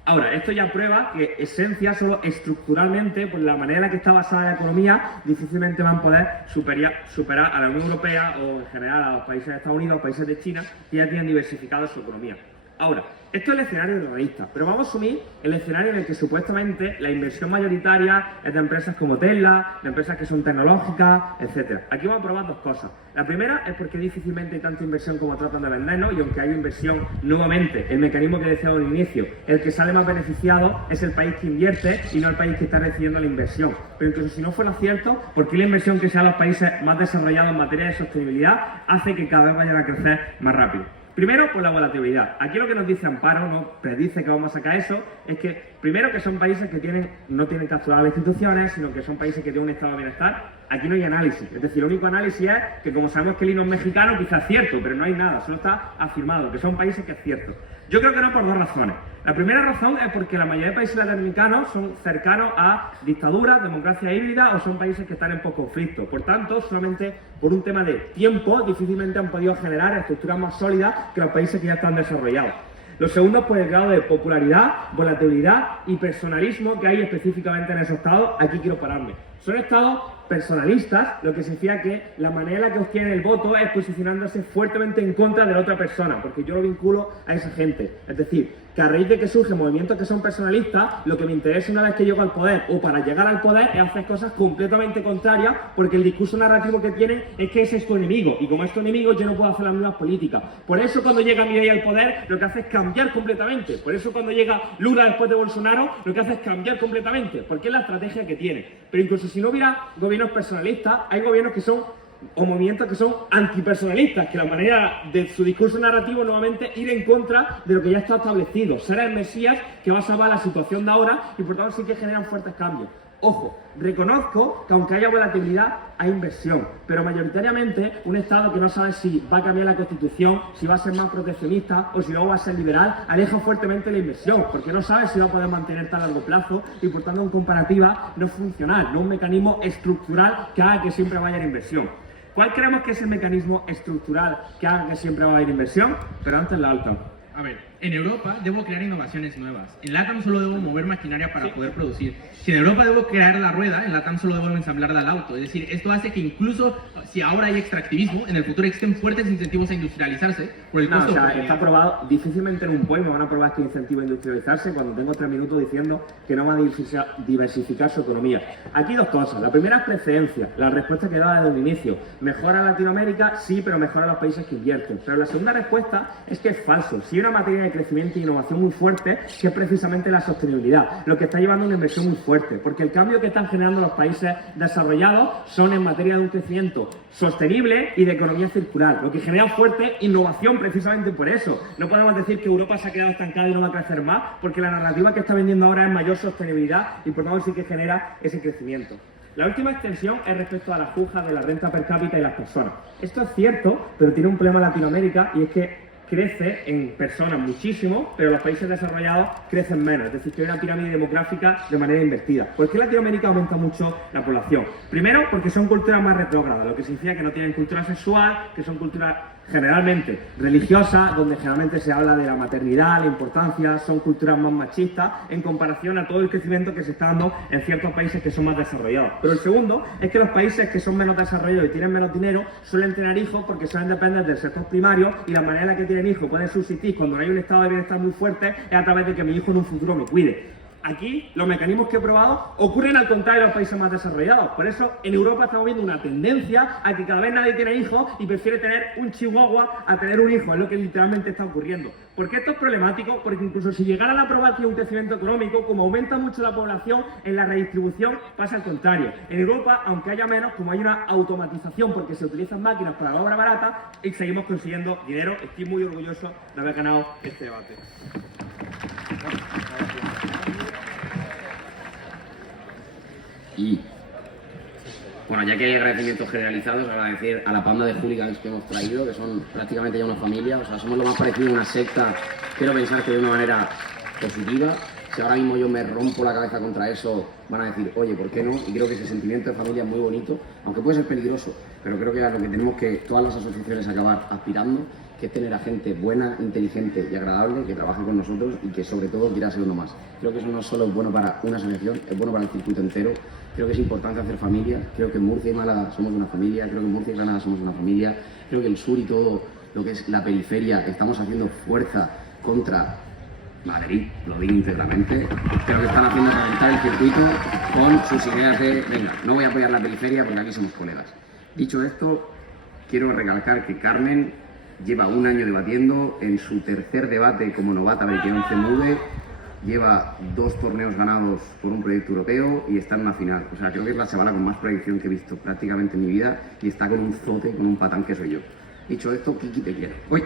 Ahora, esto ya prueba que esencia solo estructuralmente, por la manera en la que está basada la economía, difícilmente van a poder superar a la Unión Europea o en general a los países de Estados Unidos, a los países de China, que ya tienen diversificado su economía. Ahora, esto es el escenario realista, pero vamos a asumir el escenario en el que supuestamente la inversión mayoritaria es de empresas como Tesla, de empresas que son tecnológicas, etc. Aquí vamos a probar dos cosas. La primera es porque difícilmente hay tanta inversión como tratan de vendernos, y aunque hay inversión, nuevamente, el mecanismo que decía al inicio, el que sale más beneficiado es el país que invierte y no el país que está recibiendo la inversión. Pero incluso si no fuera cierto, ¿por qué la inversión que sea a los países más desarrollados en materia de sostenibilidad hace que cada vez vayan a crecer más rápido? Primero, por la volatilidad. Aquí lo que nos dice Amparo, nos predice que vamos a sacar eso, es que primero que son países que no tienen capturadas las instituciones, sino que son países que tienen un estado de bienestar. Aquí no hay análisis. Es decir, el único análisis es que como sabemos que el hino es mexicano, quizás es cierto, pero no hay nada, solo está afirmado, que son países que es cierto. Yo creo que no por dos razones. La primera razón es porque la mayoría de países latinoamericanos son cercanos a dictaduras, democracia híbrida o son países que están en post-conflicto. Por tanto, solamente por un tema de tiempo, difícilmente han podido generar estructuras más sólidas que los países que ya están desarrollados. Lo segundo, pues el grado de popularidad, volatilidad y personalismo que hay específicamente en esos estados. Aquí quiero pararme. Son estados personalistas, lo que significa que la manera en la que obtienen el voto es posicionándose fuertemente en contra de la otra persona, porque yo lo vinculo a esa gente. Es decir, que a raíz de que surgen movimientos que son personalistas, lo que me interesa una vez que llego al poder o para llegar al poder es hacer cosas completamente contrarias, porque el discurso narrativo que tienen es que ese es tu enemigo, y como es tu enemigo yo no puedo hacer las mismas políticas. Por eso cuando llega Milei al poder lo que hace es cambiar completamente. Por eso cuando llega Lula después de Bolsonaro lo que hace es cambiar completamente, porque es la estrategia que tiene. Pero incluso si no hubiera gobiernos personalistas, hay gobiernos que son o movimientos que son antipersonalistas, que la manera de su discurso narrativo nuevamente ir en contra de lo que ya está establecido, ser el Mesías que va a salvar la situación de ahora y por tanto sí que generan fuertes cambios. Ojo, reconozco que aunque haya volatilidad, hay inversión, pero mayoritariamente un Estado que no sabe si va a cambiar la Constitución, si va a ser más proteccionista o si luego va a ser liberal, aleja fuertemente la inversión, porque no sabe si va a poder mantener a largo plazo y por tanto en comparativa no es funcional, no un mecanismo estructural que haga que siempre vaya a inversión. ¿Cuál creemos que es el mecanismo estructural que haga que siempre va a haber inversión? Pero antes la alta. A ver, en Europa debo crear innovaciones nuevas. En LATAM solo debo mover maquinaria para poder producir. Si en Europa debo crear la rueda, en LATAM solo debo ensamblarla al auto. Es decir, esto hace que incluso si ahora hay extractivismo, en el futuro existen fuertes incentivos a industrializarse por el costo. O sea, está probado, difícilmente en un POI me van a probar este incentivo a industrializarse cuando tengo 3 minutos diciendo que no va a diversificar su economía. Aquí dos cosas. La primera es precedencia, la respuesta que daba desde un inicio. ¿Mejora Latinoamérica? Sí, pero mejora los países que invierten. Pero la segunda respuesta es que es falso. Si hay una materia de de crecimiento e innovación muy fuerte, que es precisamente la sostenibilidad, lo que está llevando a una inversión muy fuerte, porque el cambio que están generando los países desarrollados son en materia de un crecimiento sostenible y de economía circular, lo que genera fuerte innovación precisamente por eso. No podemos decir que Europa se ha quedado estancada y no va a crecer más, porque la narrativa que está vendiendo ahora es mayor sostenibilidad y por tanto sí que genera ese crecimiento. La última extensión es respecto a las pujas de la renta per cápita y las personas. Esto es cierto, pero tiene un problema en Latinoamérica y es que crece en personas muchísimo, pero los países desarrollados crecen menos, es decir, que hay una pirámide demográfica de manera invertida. ¿Por qué Latinoamérica aumenta mucho la población? Primero, porque son culturas más retrógradas, lo que significa que no tienen cultura sexual, que son culturas generalmente religiosas, donde generalmente se habla de la maternidad, la importancia, son culturas más machistas en comparación a todo el crecimiento que se está dando en ciertos países que son más desarrollados. Pero el segundo es que los países que son menos desarrollados y tienen menos dinero suelen tener hijos porque suelen depender del sector primario y la manera en la que tienen hijos pueden subsistir cuando no hay un estado de bienestar muy fuerte es a través de que mi hijo en un futuro me cuide. Aquí, los mecanismos que he probado ocurren al contrario de los países más desarrollados. Por eso, en Europa estamos viendo una tendencia a que cada vez nadie tiene hijos y prefiere tener un chihuahua a tener un hijo. Es lo que literalmente está ocurriendo. ¿Por qué esto es problemático? Porque incluso si llegaran a aprobar que hay un crecimiento económico, como aumenta mucho la población, en la redistribución pasa al contrario. En Europa, aunque haya menos, como hay una automatización porque se utilizan máquinas para la obra barata, y seguimos consiguiendo dinero. Estoy muy orgulloso de haber ganado este debate. Y bueno, ya que hay agradecimientos generalizados, agradecer a la panda de hooligans que hemos traído, que son prácticamente ya una familia, o sea, somos lo más parecido a una secta. Quiero pensar que de una manera positiva. Si ahora mismo yo me rompo la cabeza contra eso, van a decir, oye, ¿por qué no? Y creo que ese sentimiento de familia es muy bonito, aunque puede ser peligroso, pero creo que es a lo que tenemos que todas las asociaciones acabar aspirando, que es tener a gente buena, inteligente y agradable que trabaje con nosotros y que sobre todo quiera ser uno más. Creo que eso no solo es bueno para una asociación, es bueno para el circuito entero. Creo que es importante hacer familia, creo que en Murcia y Málaga somos una familia, creo que en Murcia y Granada somos una familia, creo que el sur y todo lo que es la periferia estamos haciendo fuerza contra Madrid, lo digo íntegramente. Creo que están haciendo reventar el circuito con sus ideas de, venga, no voy a apoyar la periferia porque aquí somos colegas. Dicho esto, quiero recalcar que Carmen lleva un año debatiendo, en su tercer debate como novata del que 11 MUDE, lleva 2 torneos ganados por un proyecto europeo y está en una final. O sea, creo que es la chavala con más proyección que he visto prácticamente en mi vida y está con un zote, con un patán que soy yo. Dicho esto, Kiki, te quiero. ¡Uy!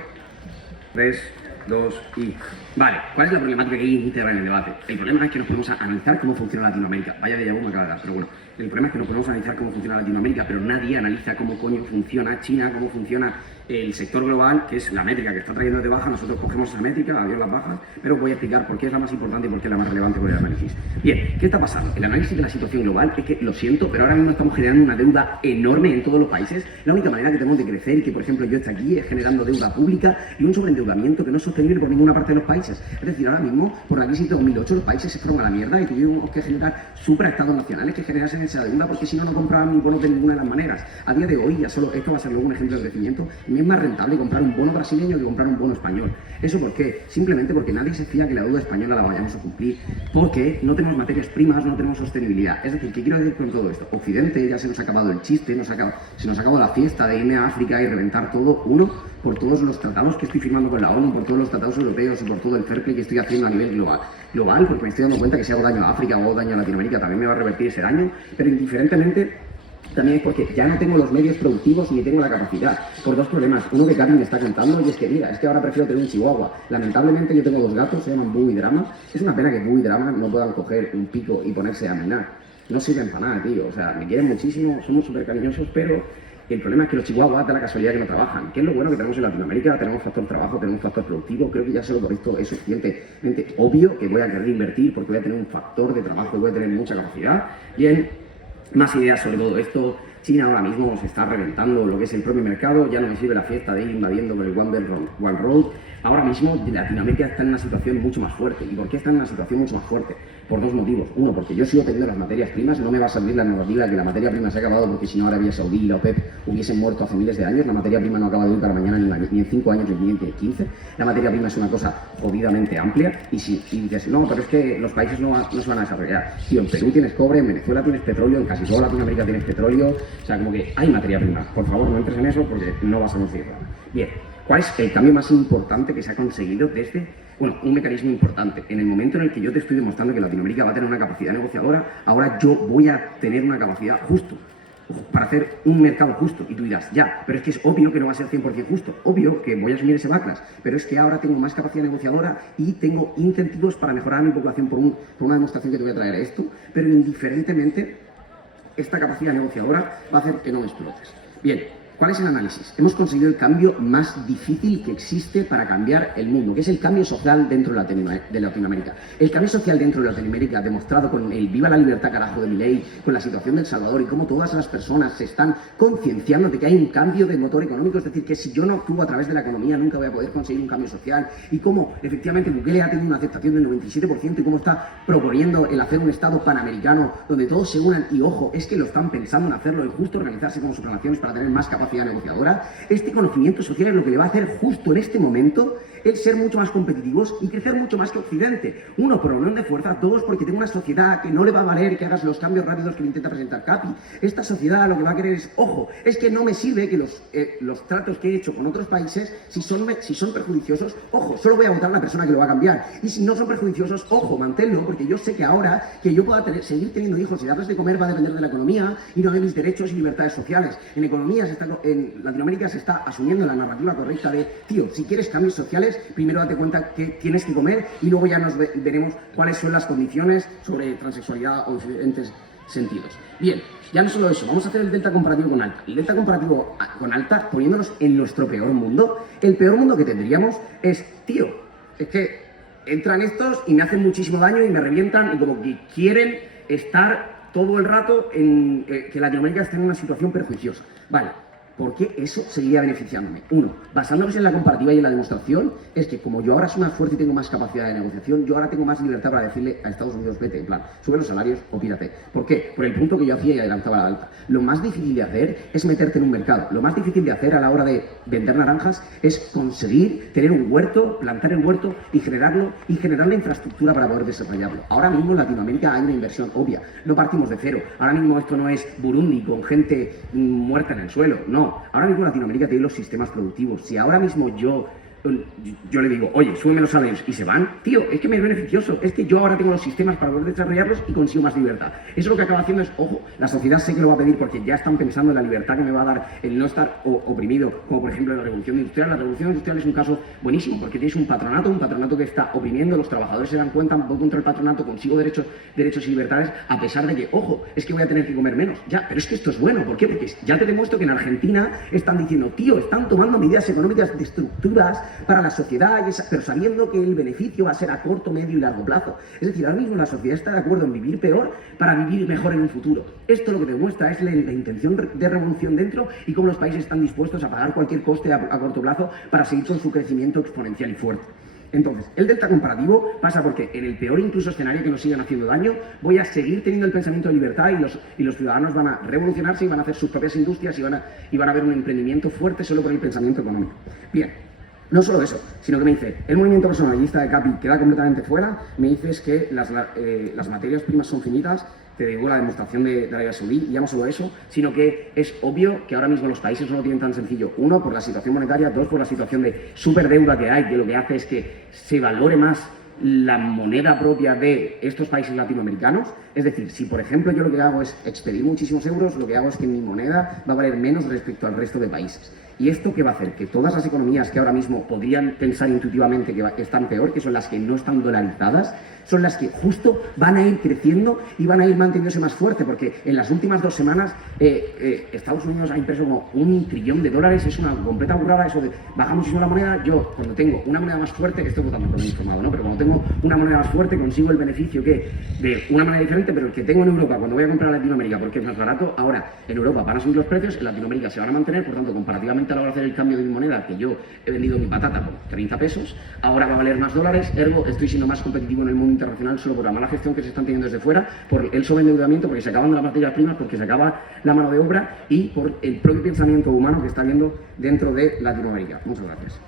3, 2 y... Vale, ¿cuál es la problemática que hay íntegra en el debate? El problema es que nos podemos analizar cómo funciona Latinoamérica. Vaya de me acaba de dar, pero bueno. El problema es que nos podemos analizar cómo funciona Latinoamérica, pero nadie analiza cómo coño funciona China, cómo funciona el sector global, que es la métrica que está trayendo de baja. Nosotros cogemos esa métrica, adiós las bajas, pero voy a explicar por qué es la más importante y por qué es la más relevante con el análisis. Bien, ¿qué está pasando? El análisis de la situación global es que, lo siento, pero ahora mismo estamos generando una deuda enorme en todos los países. La única manera que tenemos de crecer y que, por ejemplo, yo esté aquí es generando deuda pública y un sobreendeudamiento que no es sostenible por ninguna parte de los países. Es decir, ahora mismo, por la crisis de 2008, los países se fueron a la mierda y tuvimos que generar supraestados nacionales que generasen esa deuda porque si no, no compraban ni bonos de ninguna de las maneras. A día de hoy, ya solo esto va a ser luego un ejemplo de crecimiento, y me es más rentable comprar un bono brasileño que comprar un bono español. ¿Eso por qué? Simplemente porque nadie se fía que la deuda española la vayamos a cumplir, porque no tenemos materias primas, no tenemos sostenibilidad. Es decir, ¿qué quiero decir con todo esto? Occidente ya se nos ha acabado el chiste, se nos acabó la fiesta de irme a África y reventar todo, uno, por todos los tratados que estoy firmando con la ONU, por todos los tratados europeos y por todo el fair play que estoy haciendo a nivel global. Global, porque me estoy dando cuenta que si hago daño a África o hago daño a Latinoamérica también me va a revertir ese daño, pero indiferentemente también es porque ya no tengo los medios productivos ni tengo la capacidad, por 2 problemas. Uno que Carmen me está contando y es que, mira, es que ahora prefiero tener un chihuahua. Lamentablemente yo tengo 2 gatos, se llaman Boo y Drama. Es una pena que Boo y Drama no puedan coger un pico y ponerse a minar. No sirven para nada, tío. O sea, me quieren muchísimo, somos súper cariñosos, pero el problema es que los chihuahuas da la casualidad que no trabajan. ¿Qué es lo bueno que tenemos en Latinoamérica? Tenemos factor trabajo, tenemos factor productivo. Creo que ya solo por esto es suficientemente obvio que voy a querer invertir porque voy a tener un factor de trabajo y voy a tener mucha capacidad. Bien, más ideas sobre todo esto. China ahora mismo se está reventando lo que es el propio mercado, ya no me sirve la fiesta de ir invadiendo con el One Belt One Road. Ahora mismo Latinoamérica está en una situación mucho más fuerte. ¿Y por qué está en una situación mucho más fuerte? Por 2 motivos. Uno, porque yo sigo teniendo las materias primas, no me va a salir la normativa de que la materia prima se ha acabado porque si no Arabia Saudí y la OPEP hubiesen muerto hace miles de años. La materia prima no acaba de hoy para mañana ni en 5 años ni en 15. La materia prima es una cosa jodidamente amplia y si dices, no, pero es que los países no se van a desarrollar. Tío, en Perú tienes cobre, en Venezuela tienes petróleo, en casi toda Latinoamérica tienes petróleo. O sea, como que hay materia prima. Por favor, no entres en eso porque no vas a conseguirlo. Bien, ¿cuál es el cambio más importante que se ha conseguido desde bueno, un mecanismo importante. En el momento en el que yo te estoy demostrando que Latinoamérica va a tener una capacidad negociadora, ahora yo voy a tener una capacidad justo para hacer un mercado justo. Y tú dirás, ya, pero es que es obvio que no va a ser 100% justo, obvio que voy a asumir ese backlash, pero es que ahora tengo más capacidad negociadora y tengo incentivos para mejorar a mi población por una demostración que te voy a traer esto, pero indiferentemente esta capacidad negociadora va a hacer que no me explotes. Bien, ¿cuál es el análisis? Hemos conseguido el cambio más difícil que existe para cambiar el mundo, que es el cambio social dentro de Latinoamérica. El cambio social dentro de Latinoamérica, demostrado con el Viva la Libertad carajo de Milei, con la situación de El Salvador y cómo todas las personas se están concienciando de que hay un cambio de motor económico, es decir, que si yo no actúo a través de la economía nunca voy a poder conseguir un cambio social, y cómo efectivamente Bukele ha tenido una aceptación del 97% y cómo está proponiendo el hacer un Estado panamericano donde todos se unan, y ojo, es que lo están pensando en hacerlo, en justo organizarse como supranaciones para tener más capacidad negociadora. Este conocimiento social es lo que le va a hacer justo en este momento el ser mucho más competitivos y crecer mucho más que Occidente. Uno, por unión de fuerzas. Dos, porque tengo una sociedad que no le va a valer que hagas los cambios rápidos que le intenta presentar Capi. Esta sociedad lo que va a querer es, ojo, es que no me sirve que los tratos que he hecho con otros países, si son perjudiciosos, ojo, solo voy a votar a la persona que lo va a cambiar. Y si no son perjudiciosos, ojo, manténlo, porque yo sé que ahora que yo pueda seguir teniendo hijos y darles de comer va a depender de la economía y no de mis derechos y libertades sociales. En Latinoamérica se está asumiendo la narrativa correcta de, tío, si quieres cambios sociales, primero date cuenta que tienes que comer y luego ya nos veremos cuáles son las condiciones sobre transexualidad o diferentes sentidos. Bien, ya no solo eso, vamos a hacer el delta comparativo con alta. El delta comparativo con alta, poniéndonos en nuestro peor mundo, el peor mundo que tendríamos es, tío, es que entran estos y me hacen muchísimo daño y me revientan y como que quieren estar todo el rato en que Latinoamérica esté en una situación perjuiciosa. Vale. ¿Por qué eso seguiría beneficiándome? Uno, basándonos en la comparativa y en la demostración, es que como yo ahora soy más fuerte y tengo más capacidad de negociación, yo ahora tengo más libertad para decirle a Estados Unidos, vete, en plan, sube los salarios o pírate. ¿Por qué? Por el punto que yo hacía y adelantaba la alta. Lo más difícil de hacer es meterte en un mercado. Lo más difícil de hacer a la hora de vender naranjas es conseguir tener un huerto, plantar el huerto y generar la infraestructura para poder desarrollarlo. Ahora mismo en Latinoamérica hay una inversión obvia. No partimos de cero. Ahora mismo esto no es Burundi con gente muerta en el suelo. No. Ahora mismo Latinoamérica tiene los sistemas productivos. Si ahora mismo yo le digo, oye, súbeme los salarios y se van, tío, es que me es beneficioso, es que yo ahora tengo los sistemas para poder desarrollarlos y consigo más libertad. Eso lo que acaba haciendo es, ojo, la sociedad sé que lo va a pedir porque ya están pensando en la libertad que me va a dar el no estar oprimido, como por ejemplo la revolución industrial. La revolución industrial es un caso buenísimo porque tienes un patronato que está oprimiendo, los trabajadores se dan cuenta, voy contra el patronato, consigo derechos y libertades, a pesar de que, ojo, es que voy a tener que comer menos. Ya, pero es que esto es bueno, ¿por qué? Porque ya te demuestro que en Argentina están diciendo, tío, están tomando medidas económicas destructivas para la sociedad, pero sabiendo que el beneficio va a ser a corto, medio y largo plazo. Es decir, ahora mismo la sociedad está de acuerdo en vivir peor para vivir mejor en un futuro. Esto lo que demuestra es la intención de revolución dentro y cómo los países están dispuestos a pagar cualquier coste a corto plazo para seguir con su crecimiento exponencial y fuerte. Entonces, el delta comparativo pasa porque en el peor incluso escenario que nos sigan haciendo daño, voy a seguir teniendo el pensamiento de libertad y los ciudadanos van a revolucionarse y van a hacer sus propias industrias y van a ver un emprendimiento fuerte solo por el pensamiento económico. Bien. No solo eso, sino que me dice, el movimiento personalista de Capi queda completamente fuera, me dices que las materias primas son finitas, te digo la demostración de Arabia Saudí, y ya no solo eso, sino que es obvio que ahora mismo los países no lo tienen tan sencillo. Uno, por la situación monetaria, dos, por la situación de superdeuda que hay, que lo que hace es que se valore más la moneda propia de estos países latinoamericanos. Es decir, si por ejemplo yo lo que hago es expedir muchísimos euros, lo que hago es que mi moneda va a valer menos respecto al resto de países. ¿Y esto qué va a hacer? Que todas las economías que ahora mismo podrían pensar intuitivamente que están peor, que son las que no están dolarizadas, son las que justo van a ir creciendo y van a ir manteniéndose más fuerte, porque en las últimas 2 semanas Estados Unidos ha impreso como $1 trillón, es una completa burrada eso de baja muchísimo la moneda. Yo cuando tengo una moneda más fuerte, estoy totalmente informado, ¿no? Pero cuando tengo una moneda más fuerte consigo el beneficio que de una manera diferente, pero el que tengo en Europa cuando voy a comprar a Latinoamérica porque es más barato, ahora en Europa van a subir los precios, en Latinoamérica se van a mantener, por tanto comparativamente a la hora de hacer el cambio de mi moneda, que yo he vendido mi patata por 30 pesos, ahora va a valer más dólares, ergo estoy siendo más competitivo en el mundo internacional solo por la mala gestión que se están teniendo desde fuera, por el sobreendeudamiento, porque se acaban las materias primas, porque se acaba la mano de obra y por el propio pensamiento humano que está habiendo dentro de Latinoamérica. Muchas gracias.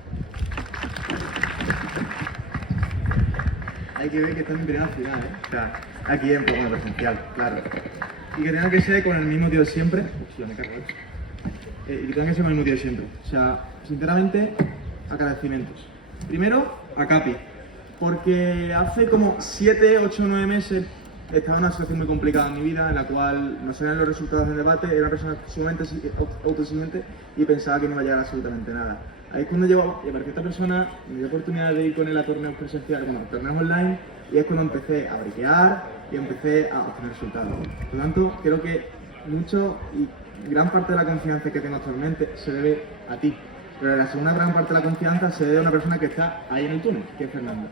Hay que ver que están en primera final, ¿eh? O sea, aquí en programa presencial, claro. Y que tenga que ser con el mismo tío de siempre. Hostia, me cago, y que tenga que ser con el mismo tío de siempre. O sea, sinceramente, agradecimientos. Primero, a Capi. Porque hace como 7, 8, 9 meses estaba en una situación muy complicada en mi vida, en la cual no sabían los resultados del debate, era una persona sumamente autoexigente y pensaba que no iba a llegar absolutamente nada. Ahí es cuando llegó y apareció esta persona, me dio oportunidad de ir con él a torneos presenciales, bueno, torneos online, y es cuando empecé a briquear y empecé a obtener resultados. Por lo tanto, creo que mucho y gran parte de la confianza que tengo actualmente se debe a ti. Pero la segunda gran parte de la confianza se debe a una persona que está ahí en el túnel, que es Fernando.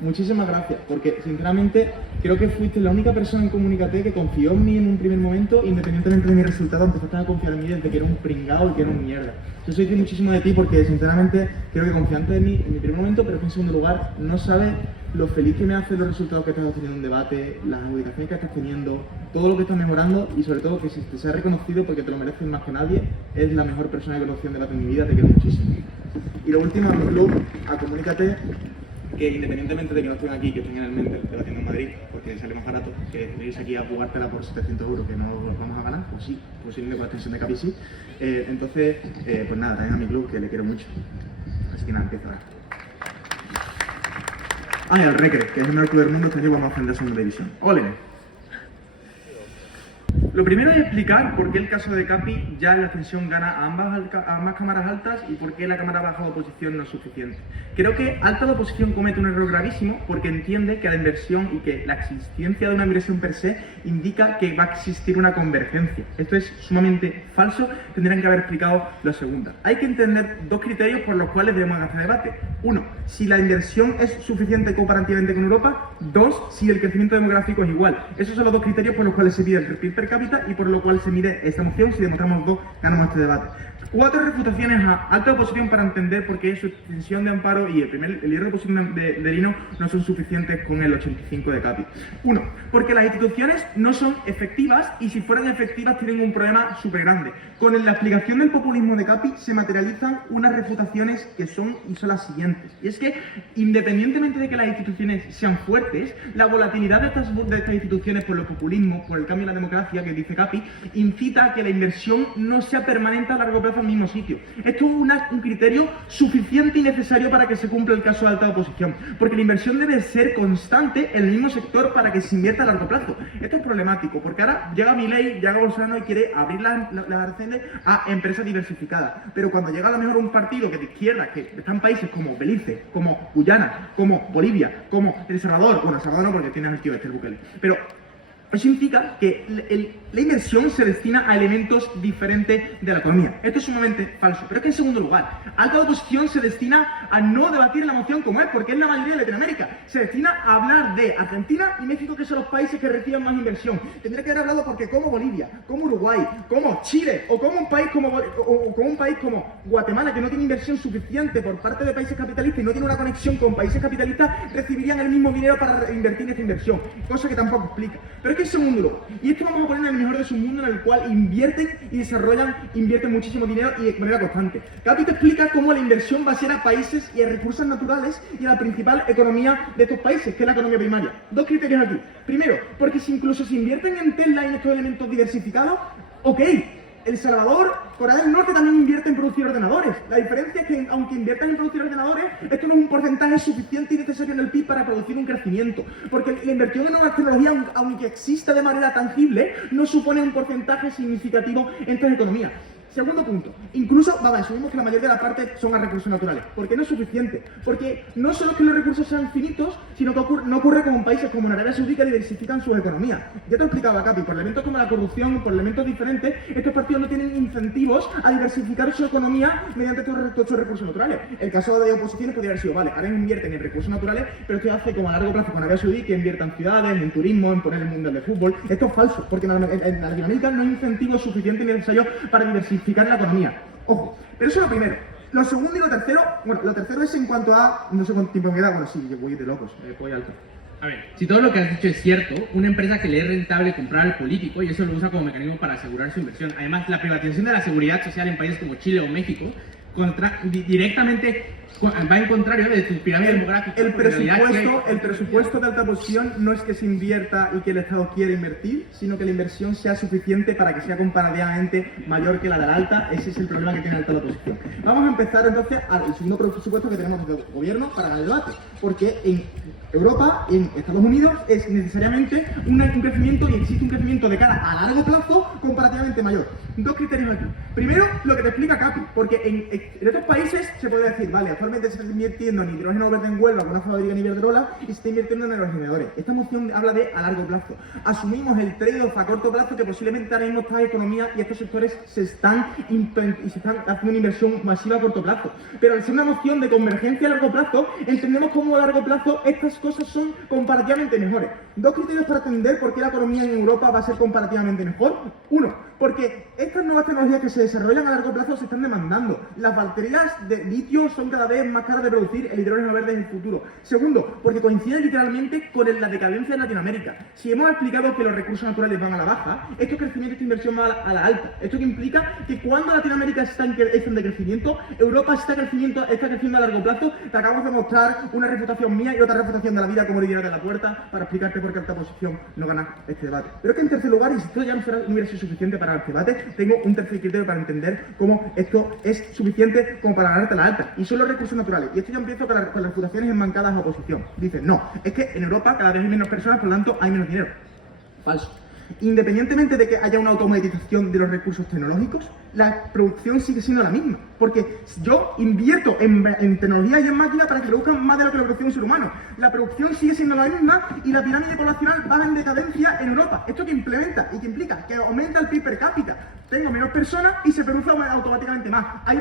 Muchísimas gracias, porque sinceramente creo que fuiste la única persona en Comunícate que confió en mí en un primer momento, independientemente de mi resultado, empezaste a confiar en mí desde que era un pringao y que era un mierda. Yo soy muchísimo de ti porque sinceramente creo que confiaste en mí en mi primer momento, pero que en segundo lugar no sabes lo feliz que me hacen los resultados que estás obteniendo en un debate, las adjudicaciones que estás teniendo, todo lo que estás mejorando y sobre todo que si te seas reconocido porque te lo mereces más que nadie, es la mejor persona que he conocido en debate en mi vida, te quiero muchísimo. Y lo último, a mi club, a Comunícate, que independientemente de que no estén aquí, que estén en el Mendel debatiendo en Madrid, porque sale más barato que venirse aquí a jugártela por 700 euros que no los vamos a ganar, pues sí, posiblemente con la extensión de Capi sí. Entonces, pues nada, también a mi club, que le quiero mucho. Así que nada, empiezo ahora. Ah, y al Recre, que es el mejor club del mundo, este año vamos a ascender a segunda división. ¡Ole! Lo primero es explicar por qué el caso de Capi ya en la ascensión gana a ambas cámaras altas y por qué la cámara baja de oposición no es suficiente. Creo que alta de oposición comete un error gravísimo porque entiende que la inversión y que la existencia de una inversión per se indica que va a existir una convergencia. Esto es sumamente falso, tendrían que haber explicado la segunda. Hay que entender dos criterios por los cuales debemos hacer debate. Uno, si la inversión es suficiente comparativamente con Europa. Dos, si el crecimiento demográfico es igual. Esos son los dos criterios por los cuales se pide el PIB per cápita y por lo cual se mide esta moción. Si demostramos dos, ganamos este debate. 4 refutaciones a alta oposición para entender por qué su extensión de amparo y el hierro de oposición de Lino no son suficientes con el 85 de Capi. 1. Porque las instituciones no son efectivas y si fueran efectivas tienen un problema súper grande. Con la explicación del populismo de Capi se materializan unas refutaciones que son las siguientes. Y es que, independientemente de que las instituciones sean fuertes, la volatilidad de estas instituciones por los populismos, por el cambio en la democracia que dice Capi, incita a que la inversión no sea permanente a largo plazo en el mismo sitio. Esto es un criterio suficiente y necesario para que se cumpla el caso de alta oposición, porque la inversión debe ser constante en el mismo sector para que se invierta a largo plazo. Esto es problemático, porque ahora llega Milei, llega Bolsonaro y quiere abrir las aranceles a empresas diversificadas, pero cuando llega a lo mejor un partido que de izquierda, que está en países como Belice, como Guyana, como Bolivia, como El Salvador, bueno, El Salvador no porque tiene el tío este, el Bukele, pero eso significa que la inversión se destina a elementos diferentes de la economía. Esto es sumamente falso. Pero es que en segundo lugar, alta oposición se destina a no debatir la moción como es, porque es la mayoría de Latinoamérica. Se destina a hablar de Argentina y México, que son los países que reciben más inversión. Tendría que haber hablado porque como Bolivia, como Uruguay, como Chile, o como un país como Guatemala, que no tiene inversión suficiente por parte de países capitalistas y no tiene una conexión con países capitalistas, recibirían el mismo dinero para invertir en esta inversión. Cosa que tampoco explica. Pero es que en segundo lugar, y esto vamos a poner en el mejor de su mundo, en el cual invierten muchísimo dinero y de manera constante. Capi te explica cómo la inversión va a ser a países y a recursos naturales y a la principal economía de estos países, que es la economía primaria. Dos criterios aquí. Primero, porque si incluso se invierten en Tesla y en estos elementos diversificados, ok. El Salvador, Corea del Norte también invierte en producir ordenadores. La diferencia es que, aunque inviertan en producir ordenadores, esto no es un porcentaje suficiente y necesario en el PIB para producir un crecimiento. Porque la inversión en nuevas tecnologías, aunque exista de manera tangible, no supone un porcentaje significativo en estas economías. Segundo punto, incluso, asumimos que la mayoría de las partes son a recursos naturales. ¿Por qué no es suficiente? Porque no solo que los recursos sean finitos, sino que no ocurre como en países como en Arabia Saudí que diversifican sus economías. Ya te lo explicaba, Capi, por elementos como la corrupción, por elementos diferentes, estos partidos no tienen incentivos a diversificar su economía mediante todos estos recursos naturales. El caso de oposiciones podría haber sido, vale, ahora invierten en recursos naturales, pero esto hace como a largo plazo con Arabia Saudí que inviertan en ciudades, en turismo, en poner el mundial de fútbol. Esto es falso, porque en Latinoamérica no hay incentivos suficientes y necesarios para diversificar la economía. Ojo, pero eso es lo primero. Lo segundo y lo tercero, bueno, lo tercero es en cuanto a, no sé cuánto tiempo me queda, bueno, sí, yo voy de locos, voy alto. A ver, si todo lo que has dicho es cierto, una empresa que le es rentable comprar al político y eso lo usa como mecanismo para asegurar su inversión. Además, la privatización de la seguridad social en países como Chile o México directamente va en contrario de tu pirámide demográfica. El porque en realidad presupuesto de alta posición no es que se invierta y que el Estado quiera invertir, sino que la inversión sea suficiente para que sea comparativamente mayor que la de la alta. Ese es el problema que tiene la alta posición. Vamos a empezar entonces al segundo presupuesto que tenemos desde el gobierno para ganar el debate, porque en Europa, en Estados Unidos, es necesariamente un crecimiento, y existe un crecimiento de cara a largo plazo comparativamente mayor. Dos criterios aquí. Primero, lo que te explica Capi, porque en otros países se puede decir, vale, actualmente se está invirtiendo en hidrógeno verde en Huelva con una fábrica en Iberdrola y se está invirtiendo en aerogeneradores. Esta moción habla de a largo plazo. Asumimos el trade-off a corto plazo que posiblemente ahora mismo estas economías y estos sectores se están haciendo una inversión masiva a corto plazo. Pero al ser una moción de convergencia a largo plazo, entendemos cómo a largo plazo estas cosas son comparativamente mejores. Dos criterios para entender por qué la economía en Europa va a ser comparativamente mejor. Uno, porque estas nuevas tecnologías que se desarrollan a largo plazo se están demandando. Las baterías de litio son cada vez más caras de producir, el hidrógeno verde en el futuro. Segundo, porque coincide literalmente con la decadencia de Latinoamérica. Si hemos explicado que los recursos naturales van a la baja, esto crecimiento, esta inversión va a la alta. Esto que implica que cuando Latinoamérica está en decrecimiento, Europa está creciendo a largo plazo. Te acabamos de mostrar una refutación mía y otra refutación de la vida como diría de la puerta para explicarte por qué alta posición no gana este debate. Pero es que en tercer lugar, y si esto ya no hubiera sido suficiente para este debate, tengo un tercer criterio para entender cómo esto es suficiente como para ganarte la alta, y son los recursos naturales. Y esto ya empiezo con las refutaciones enmancadas a oposición. Dicen, no, es que en Europa cada vez hay menos personas, por lo tanto hay menos dinero. Falso. Independientemente de que haya una automatización de los recursos tecnológicos, la producción sigue siendo la misma. Porque yo invierto en tecnología y en máquinas para que produzcan más de lo que la producción es ser humano. La producción sigue siendo la misma y la pirámide poblacional va en decadencia en Europa. ¿Esto que implementa y que implica? Que aumenta el PIB per cápita. Tengo menos personas y se produce automáticamente más. Hay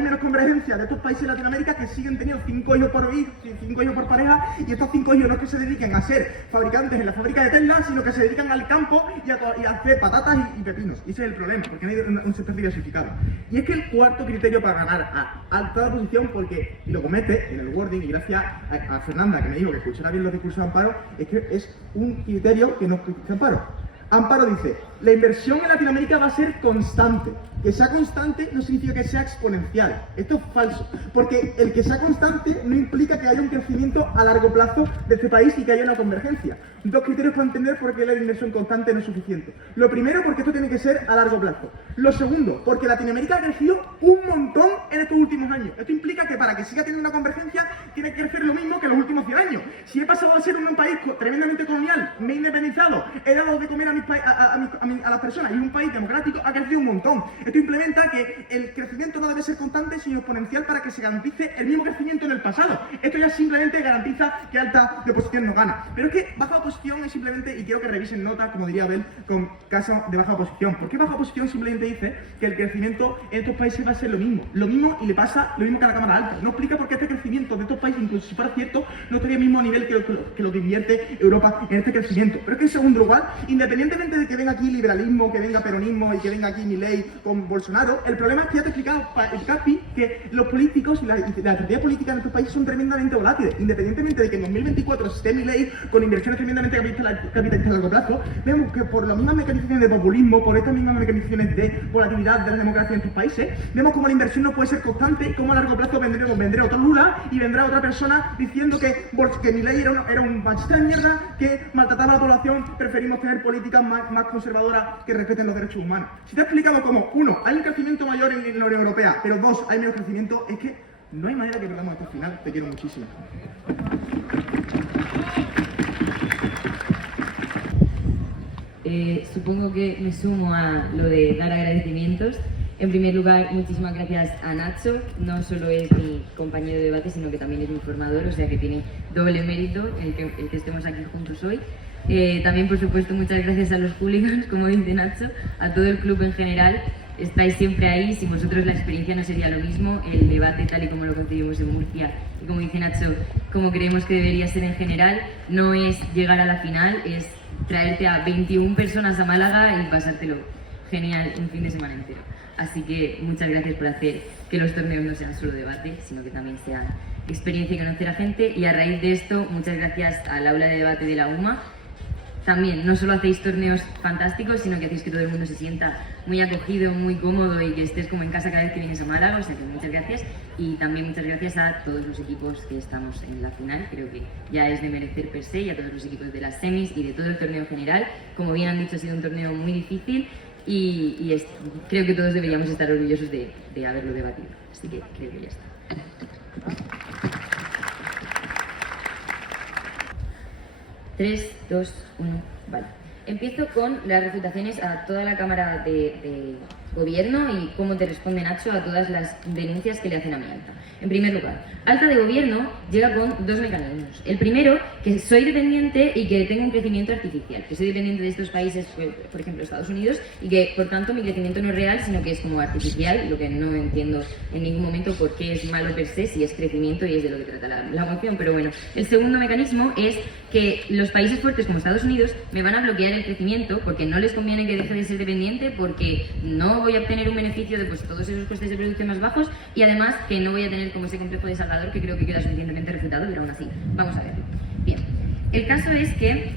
menos convergencia de estos países de Latinoamérica que siguen teniendo 5 hijos por pareja, y estos 5 hijos no es que se dediquen a ser fabricantes en la fábrica de Tesla, sino que se dedican al campo y a hacer patatas y pepinos. Y ese es el problema, porque no hay un sector diversificado. Y es que el cuarto criterio para ganar a alta posición, porque y lo comete en el wording, y gracias a Fernanda que me dijo que escuchara bien los discursos de Amparo, es que es un criterio que no escucha Amparo. Amparo dice, la inversión en Latinoamérica va a ser constante. Que sea constante no significa que sea exponencial. Esto es falso, porque el que sea constante no implica que haya un crecimiento a largo plazo de este país y que haya una convergencia. Dos criterios para entender por qué la inversión constante no es suficiente. Lo primero, porque esto tiene que ser a largo plazo. Lo segundo, porque Latinoamérica ha crecido un montón en estos últimos años. Esto implica que para que siga teniendo una convergencia tiene que crecer lo mismo que en los últimos 100 años. Si he pasado a ser un país tremendamente colonial, me he independizado, he dado de comer a las personas, y un país democrático ha crecido un montón. Esto implementa que el crecimiento no debe ser constante sino exponencial para que se garantice el mismo crecimiento en el pasado. Esto ya simplemente garantiza que alta de posición no gana. Pero es que baja posición es simplemente, y quiero que revisen notas, como diría Abel, con caso de baja posición. ¿Por qué baja posición? Simplemente dice que el crecimiento en estos países va a ser lo mismo y le pasa lo mismo que a la cámara alta. No explica por qué este crecimiento de estos países, incluso si fuera cierto, no estaría al mismo nivel que lo que invierte Europa en este crecimiento. Pero es que en segundo lugar, independientemente de que venga aquí liberalismo, que venga peronismo y que venga aquí Milei con Bolsonaro, el problema es que ya te he explicado el Capi que los políticos y la estrategia política en estos países son tremendamente volátiles. Independientemente de que en 2024 esté Milei con inversiones tremendamente capitalistas a largo plazo, vemos que por las mismas mecanizaciones de populismo, por estas mismas mecanizaciones de volatilidad de la democracia en estos países, vemos como la inversión no puede ser constante y como a largo plazo vendrá otro Lula y vendrá otra persona diciendo que Milei era un machista de mierda que maltrataba a la población. Preferimos tener políticas más conservadoras que respeten los derechos humanos. Si te he explicado cómo, uno, hay un crecimiento mayor en la Unión Europea, pero dos, hay menos crecimiento, es que no hay manera que perdamos hasta el final. Te quiero muchísimo. Supongo que me sumo a lo de dar agradecimientos. En primer lugar, muchísimas gracias a Nacho. No solo es mi compañero de debate, sino que también es mi formador, o sea que tiene doble mérito el que estemos aquí juntos hoy. También, por supuesto, muchas gracias a los hooligans, como dice Nacho, a todo el club en general. Estáis siempre ahí, sin vosotros la experiencia no sería lo mismo, el debate tal y como lo concebimos en Murcia y como dice Nacho, como creemos que debería ser en general, no es llegar a la final, es traerte a 21 personas a Málaga y pasártelo genial un fin de semana entero. Así que muchas gracias por hacer que los torneos no sean solo debate, sino que también sean experiencia y conocer a gente. Y a raíz de esto, muchas gracias al aula de debate de la UMA, también no solo hacéis torneos fantásticos, sino que hacéis que todo el mundo se sienta muy acogido, muy cómodo y que estés como en casa cada vez que vienes a Málaga, o sea que muchas gracias. Y también muchas gracias a todos los equipos que estamos en la final, creo que ya es de merecer per se, y a todos los equipos de las semis y de todo el torneo en general. Como bien han dicho, ha sido un torneo muy difícil y creo que todos deberíamos estar orgullosos de haberlo debatido, así que creo que ya está. 3, 2, 1, vale. Empiezo con las refutaciones a toda la Cámara de Gobierno y cómo te responde Nacho a todas las denuncias que le hacen a mi alta. En primer lugar, alta de Gobierno llega con dos mecanismos. El primero, que soy dependiente y que tengo un crecimiento artificial, que soy dependiente de estos países, por ejemplo Estados Unidos, y que por tanto mi crecimiento no es real, sino que es como artificial, lo que no entiendo en ningún momento por qué es malo per se, si es crecimiento y es de lo que trata la moción, pero bueno. El segundo mecanismo es que los países fuertes como Estados Unidos me van a bloquear el crecimiento porque no les conviene que deje de ser dependiente, porque no voy a obtener un beneficio de pues, todos esos costes de producción más bajos, y además que no voy a tener como ese complejo de Salvador, que creo que queda suficientemente refutado, pero aún así, vamos a verlo. Bien, el caso es que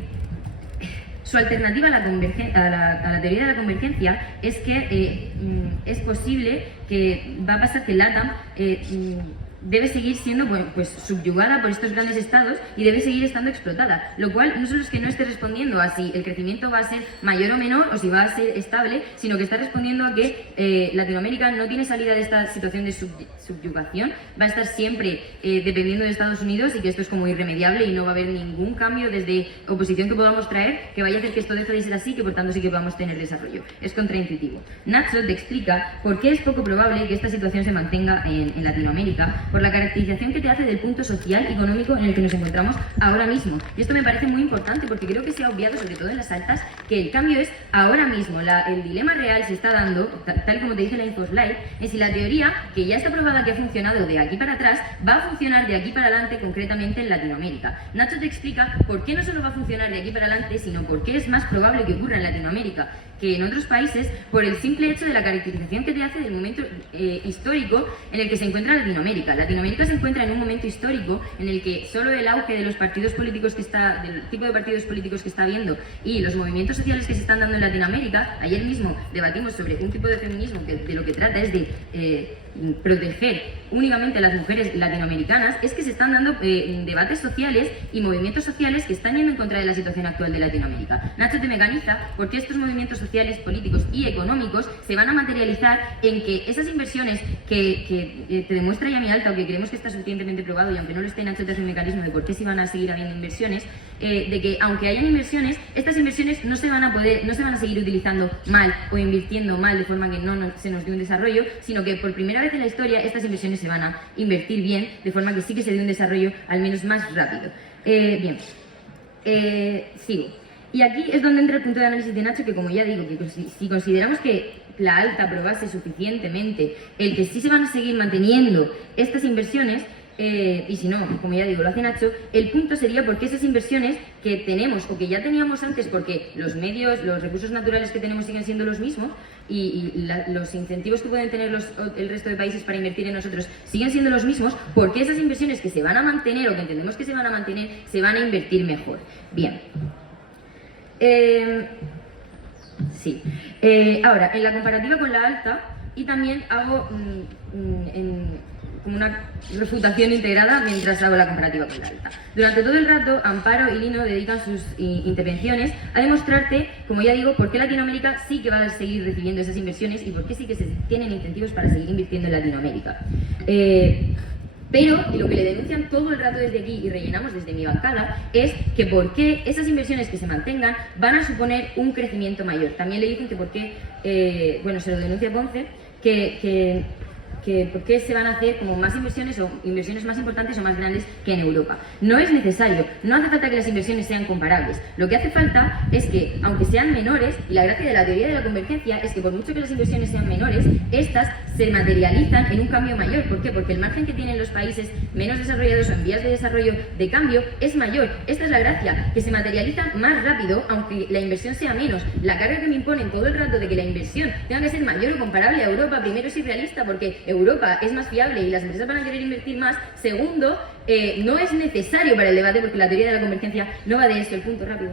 su alternativa a la teoría de la convergencia es que es posible que va a pasar que LATAM debe seguir siendo pues subyugada por estos grandes estados y debe seguir estando explotada, lo cual no solo es que no esté respondiendo a si el crecimiento va a ser mayor o menor o si va a ser estable, sino que está respondiendo a que Latinoamérica no tiene salida de esta situación de subyugación, va a estar siempre dependiendo de Estados Unidos, y que esto es como irremediable y no va a haber ningún cambio desde oposición que podamos traer que vaya a hacer que esto deje de ser así, que por tanto sí que podamos tener desarrollo. Es contraintuitivo. Nacho te explica por qué es poco probable que esta situación se mantenga en Latinoamérica, por la caracterización que te hace del punto social y económico en el que nos encontramos ahora mismo. Y esto me parece muy importante porque creo que se ha obviado, sobre todo en las altas, que el cambio es ahora mismo. El dilema real se está dando, tal como te dije en la infoslide, es si la teoría, que ya está probada que ha funcionado de aquí para atrás, va a funcionar de aquí para adelante, concretamente en Latinoamérica. Nacho te explica por qué no solo va a funcionar de aquí para adelante, sino por qué es más probable que ocurra en Latinoamérica que en otros países, por el simple hecho de la caracterización que te hace del momento histórico en el que se encuentra Latinoamérica. Latinoamérica se encuentra en un momento histórico en el que solo el auge de los partidos políticos del tipo de partidos políticos que está habiendo y los movimientos sociales que se están dando en Latinoamérica. Ayer mismo debatimos sobre un tipo de feminismo que de lo que trata es de proteger únicamente a las mujeres latinoamericanas. Es que se están dando debates sociales y movimientos sociales que están yendo en contra de la situación actual de Latinoamérica. Nacho te mecaniza porque estos movimientos sociales, políticos y económicos se van a materializar en que esas inversiones que te demuestra ya mi alta, o que creemos que está suficientemente probado, y aunque no lo esté, Nacho te hace un mecanismo de por qué sí van a seguir habiendo inversiones, de que aunque hayan inversiones, estas inversiones no se van a seguir utilizando mal o invirtiendo mal de forma que no se nos dé un desarrollo, sino que por primera vez en la historia estas inversiones se van a invertir bien, de forma que sí que se dé un desarrollo al menos más rápido. Bien, sigo. Y aquí es donde entra el punto de análisis de Nacho, que como ya digo, que si consideramos que la alta probase suficientemente el que sí se van a seguir manteniendo estas inversiones, y si no, como ya digo, lo hace Nacho, el punto sería porque esas inversiones que tenemos o que ya teníamos antes, porque los medios, los recursos naturales que tenemos siguen siendo los mismos, y los incentivos que pueden tener el resto de países para invertir en nosotros siguen siendo los mismos, porque esas inversiones que se van a mantener o que entendemos que se van a mantener, se van a invertir mejor. Bien. Sí. Ahora, en la comparativa con la alta, y también hago como una refutación integrada mientras hago la comparativa con la alta. Durante todo el rato, Amparo y Lino dedican sus intervenciones a demostrarte, como ya digo, por qué Latinoamérica sí que va a seguir recibiendo esas inversiones y por qué sí que se tienen incentivos para seguir invirtiendo en Latinoamérica. Pero lo que le denuncian todo el rato desde aquí y rellenamos desde mi bancada es que por qué esas inversiones que se mantengan van a suponer un crecimiento mayor. También le dicen que por qué, bueno, se lo denuncia Ponce, que por qué se van a hacer como más inversiones o inversiones más importantes o más grandes que en Europa. No es necesario, no hace falta que las inversiones sean comparables. Lo que hace falta es que, aunque sean menores, y la gracia de la teoría de la convergencia es que por mucho que las inversiones sean menores, estas se materializan en un cambio mayor. ¿Por qué? Porque el margen que tienen los países menos desarrollados o en vías de desarrollo de cambio es mayor. Esta es la gracia, que se materializa más rápido, aunque la inversión sea menos. La carga que me imponen todo el rato de que la inversión tenga que ser mayor o comparable a Europa, primero es irrealista porque Europa es más fiable y las empresas van a querer invertir más. Segundo, no es necesario para el debate porque la teoría de la convergencia no va de eso. El punto rápido.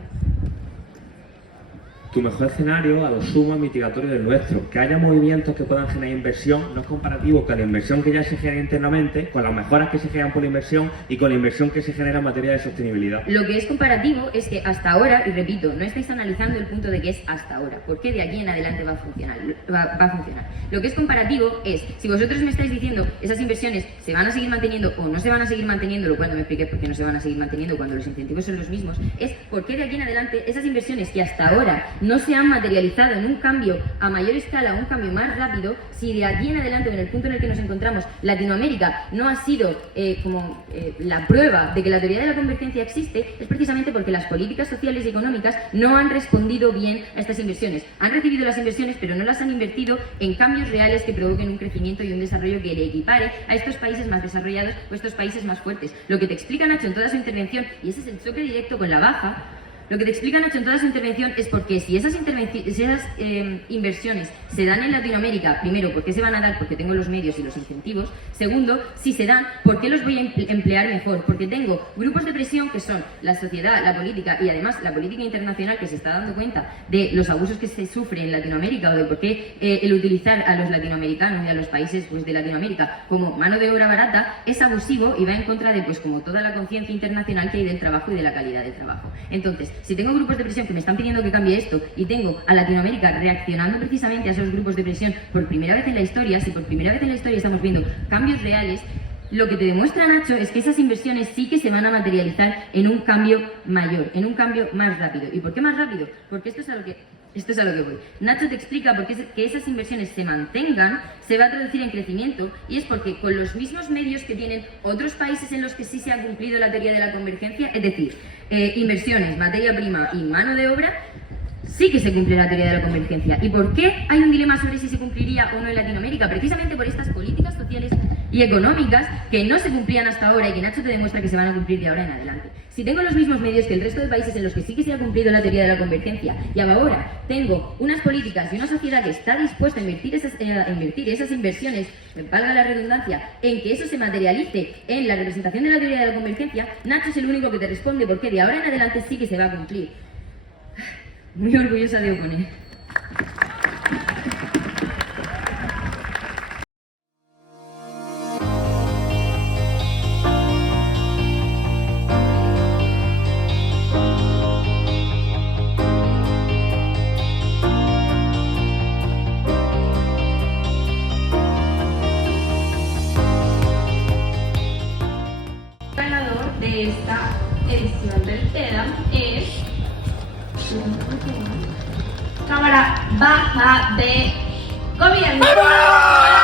Tu mejor escenario, a lo sumo, es mitigatorio del nuestro. Que haya movimientos que puedan generar inversión no es comparativo con la inversión que ya se genera internamente, con las mejoras que se generan por la inversión y con la inversión que se genera en materia de sostenibilidad. Lo que es comparativo es que hasta ahora, y repito, no estáis analizando el punto de que es hasta ahora, porque de aquí en adelante va a funcionar. Lo que es comparativo es, si vosotros me estáis diciendo esas inversiones se van a seguir manteniendo o no se van a seguir manteniendo, lo cual no me expliqué por qué no se van a seguir manteniendo cuando los incentivos son los mismos, es por qué de aquí en adelante esas inversiones que hasta ahora no se han materializado en un cambio a mayor escala, un cambio más rápido, si de aquí en adelante, en el punto en el que nos encontramos, Latinoamérica no ha sido la prueba de que la teoría de la convergencia existe, es precisamente porque las políticas sociales y económicas no han respondido bien a estas inversiones. Han recibido las inversiones, pero no las han invertido en cambios reales que provoquen un crecimiento y un desarrollo que le equipare a estos países más desarrollados o estos países más fuertes. Lo que te explica Nacho en toda su intervención, y ese es el choque directo con la baja, lo que te explica Nacho en toda su intervención es porque si esas inversiones se dan en Latinoamérica, primero, ¿por qué se van a dar? Porque tengo los medios y los incentivos. Segundo, si se dan, ¿por qué los voy a emplear mejor? Porque tengo grupos de presión que son la sociedad, la política y además la política internacional que se está dando cuenta de los abusos que se sufren en Latinoamérica o de por qué el utilizar a los latinoamericanos y a los países de Latinoamérica como mano de obra barata es abusivo y va en contra de como toda la conciencia internacional que hay del trabajo y de la calidad del trabajo. Entonces, si tengo grupos de presión que me están pidiendo que cambie esto y tengo a Latinoamérica reaccionando precisamente a esos grupos de presión por primera vez en la historia, si por primera vez en la historia estamos viendo cambios reales, lo que te demuestra Nacho es que esas inversiones sí que se van a materializar en un cambio mayor, en un cambio más rápido. ¿Y por qué más rápido? Porque esto es a lo que voy. Nacho te explica por qué que esas inversiones se mantengan, se va a traducir en crecimiento, y es porque con los mismos medios que tienen otros países en los que sí se ha cumplido la teoría de la convergencia, es decir, inversiones, materia prima y mano de obra, sí que se cumple la teoría de la convergencia. ¿Y por qué hay un dilema sobre si se cumpliría o no en Latinoamérica? Precisamente por estas políticas sociales y económicas que no se cumplían hasta ahora y que Nacho te demuestra que se van a cumplir de ahora en adelante. Si tengo los mismos medios que el resto de países en los que sí que se ha cumplido la teoría de la convergencia y ahora tengo unas políticas y una sociedad que está dispuesta a invertir esas inversiones, valga la redundancia, en que eso se materialice en la representación de la teoría de la convergencia, Nacho es el único que te responde por qué de ahora en adelante sí que se va a cumplir. Muy orgullosa de oponer. ganador de esta edición del TEDA es Cámara Baja de Gobierno.